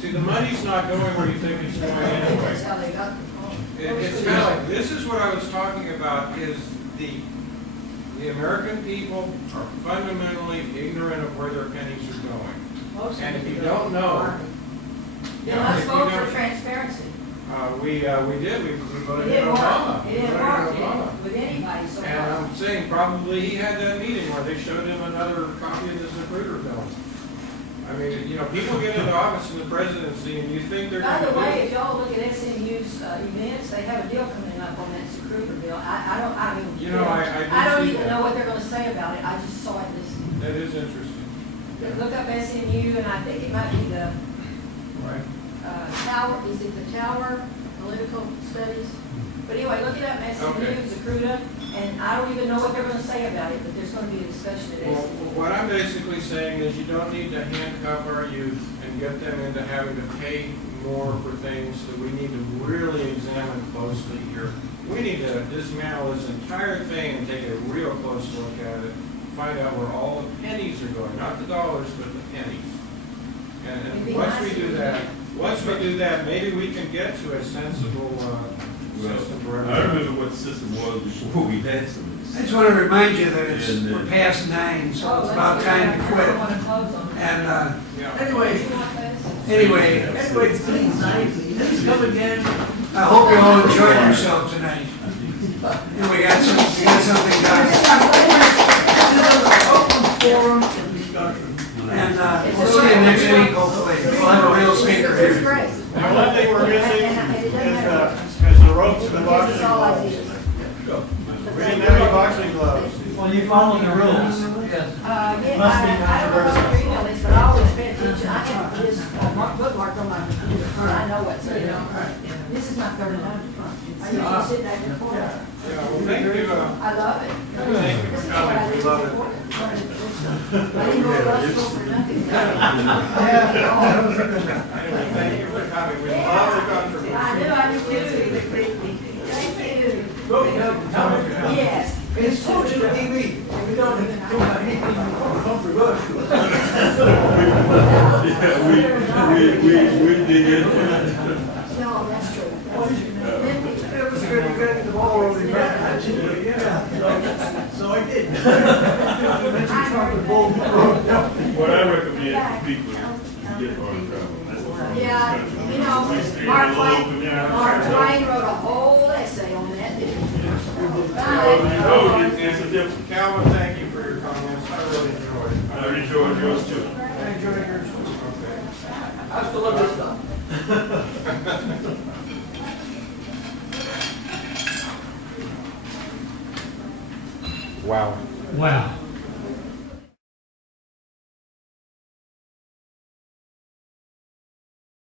See, the money's not going where you think it's going anyway. That's how they got home. It's kind of like, this is what I was talking about, is the American people are fundamentally ignorant of where their pennies are going. Most of And it if you is don't know, Then let's if you vote for don't- transparency. we did, we It voted in didn't Obama. work. We It didn't voted in work, did Obama. it? With anybody so And far. I'm saying probably he had that meeting where they showed him another copy of the Zapruder bill. I mean, you know, people get into office in the presidency and you think they're By going the to do way, it. if y'all look at SMU's events, they have a deal coming up on that Zapruder bill. I mean, You know, I did I don't see even that. know what they're gonna say about it. I just saw it this. That is interesting. Look up SMU, and I think it might be the Right. Tower, is it the Tower Political Studies? But anyway, look it up, Okay. SMU, Zapruder, and I don't even know what they're gonna say about it, but there's gonna be a discussion at Well, SMU. what I'm basically saying is you don't need to handcuff our youth and get them into having to pay more for things that we need to really examine closely here. We need to dismantle this entire thing and take a real close look at it, find out where all the pennies are going, not the dollars, but the pennies. It'd And be once nice we if do we that, did. once we do that, maybe we can get to a sensible system for I everything. remember what the system was before we had some of I this. just want to remind you that it's, And, we're past 9, so Oh, it's let's about do time that. to I quit. don't wanna close on that. And, Yeah. Anyway, You want this? anyway, please, let's come again. I hope you all enjoyed yourselves tonight. And we got something done. Open forum for discussion. And, we'll see you next week, hopefully. We'll have a real speaker It's here. great. Now, one thing we're missing And it doesn't matter. is the ropes and the This boxing is all I gloves. do. We didn't have any boxing gloves. Well, you follow the rules. Yeah, Must be I don't know controversial. what your email is, but I always pay attention. I have this bookmark on my computer, so I know what's in it. This is my third time. I usually sit back and forth. Yeah, well, thank you. I love it. Thank you This for is what I coming, did we love it. before. I didn't go to law school for nothing. Anyway, thank you for coming. We love the controversy. I do too. Thank you. Yes. It's supposed to be me. If we don't do anything controversial. Yeah, we did it. No, that's true. It was good to get the ball rolling back. So I did. What I recommend to people is to get hard travel. That's the problem. Yeah, you know, Mark Twain wrote a whole essay on that, didn't he? Oh, it's a difference. Calvin, thank you for your comments. I really enjoyed it. I enjoyed yours too. I enjoyed yours. Okay. I still love this stuff. Wow. Wow.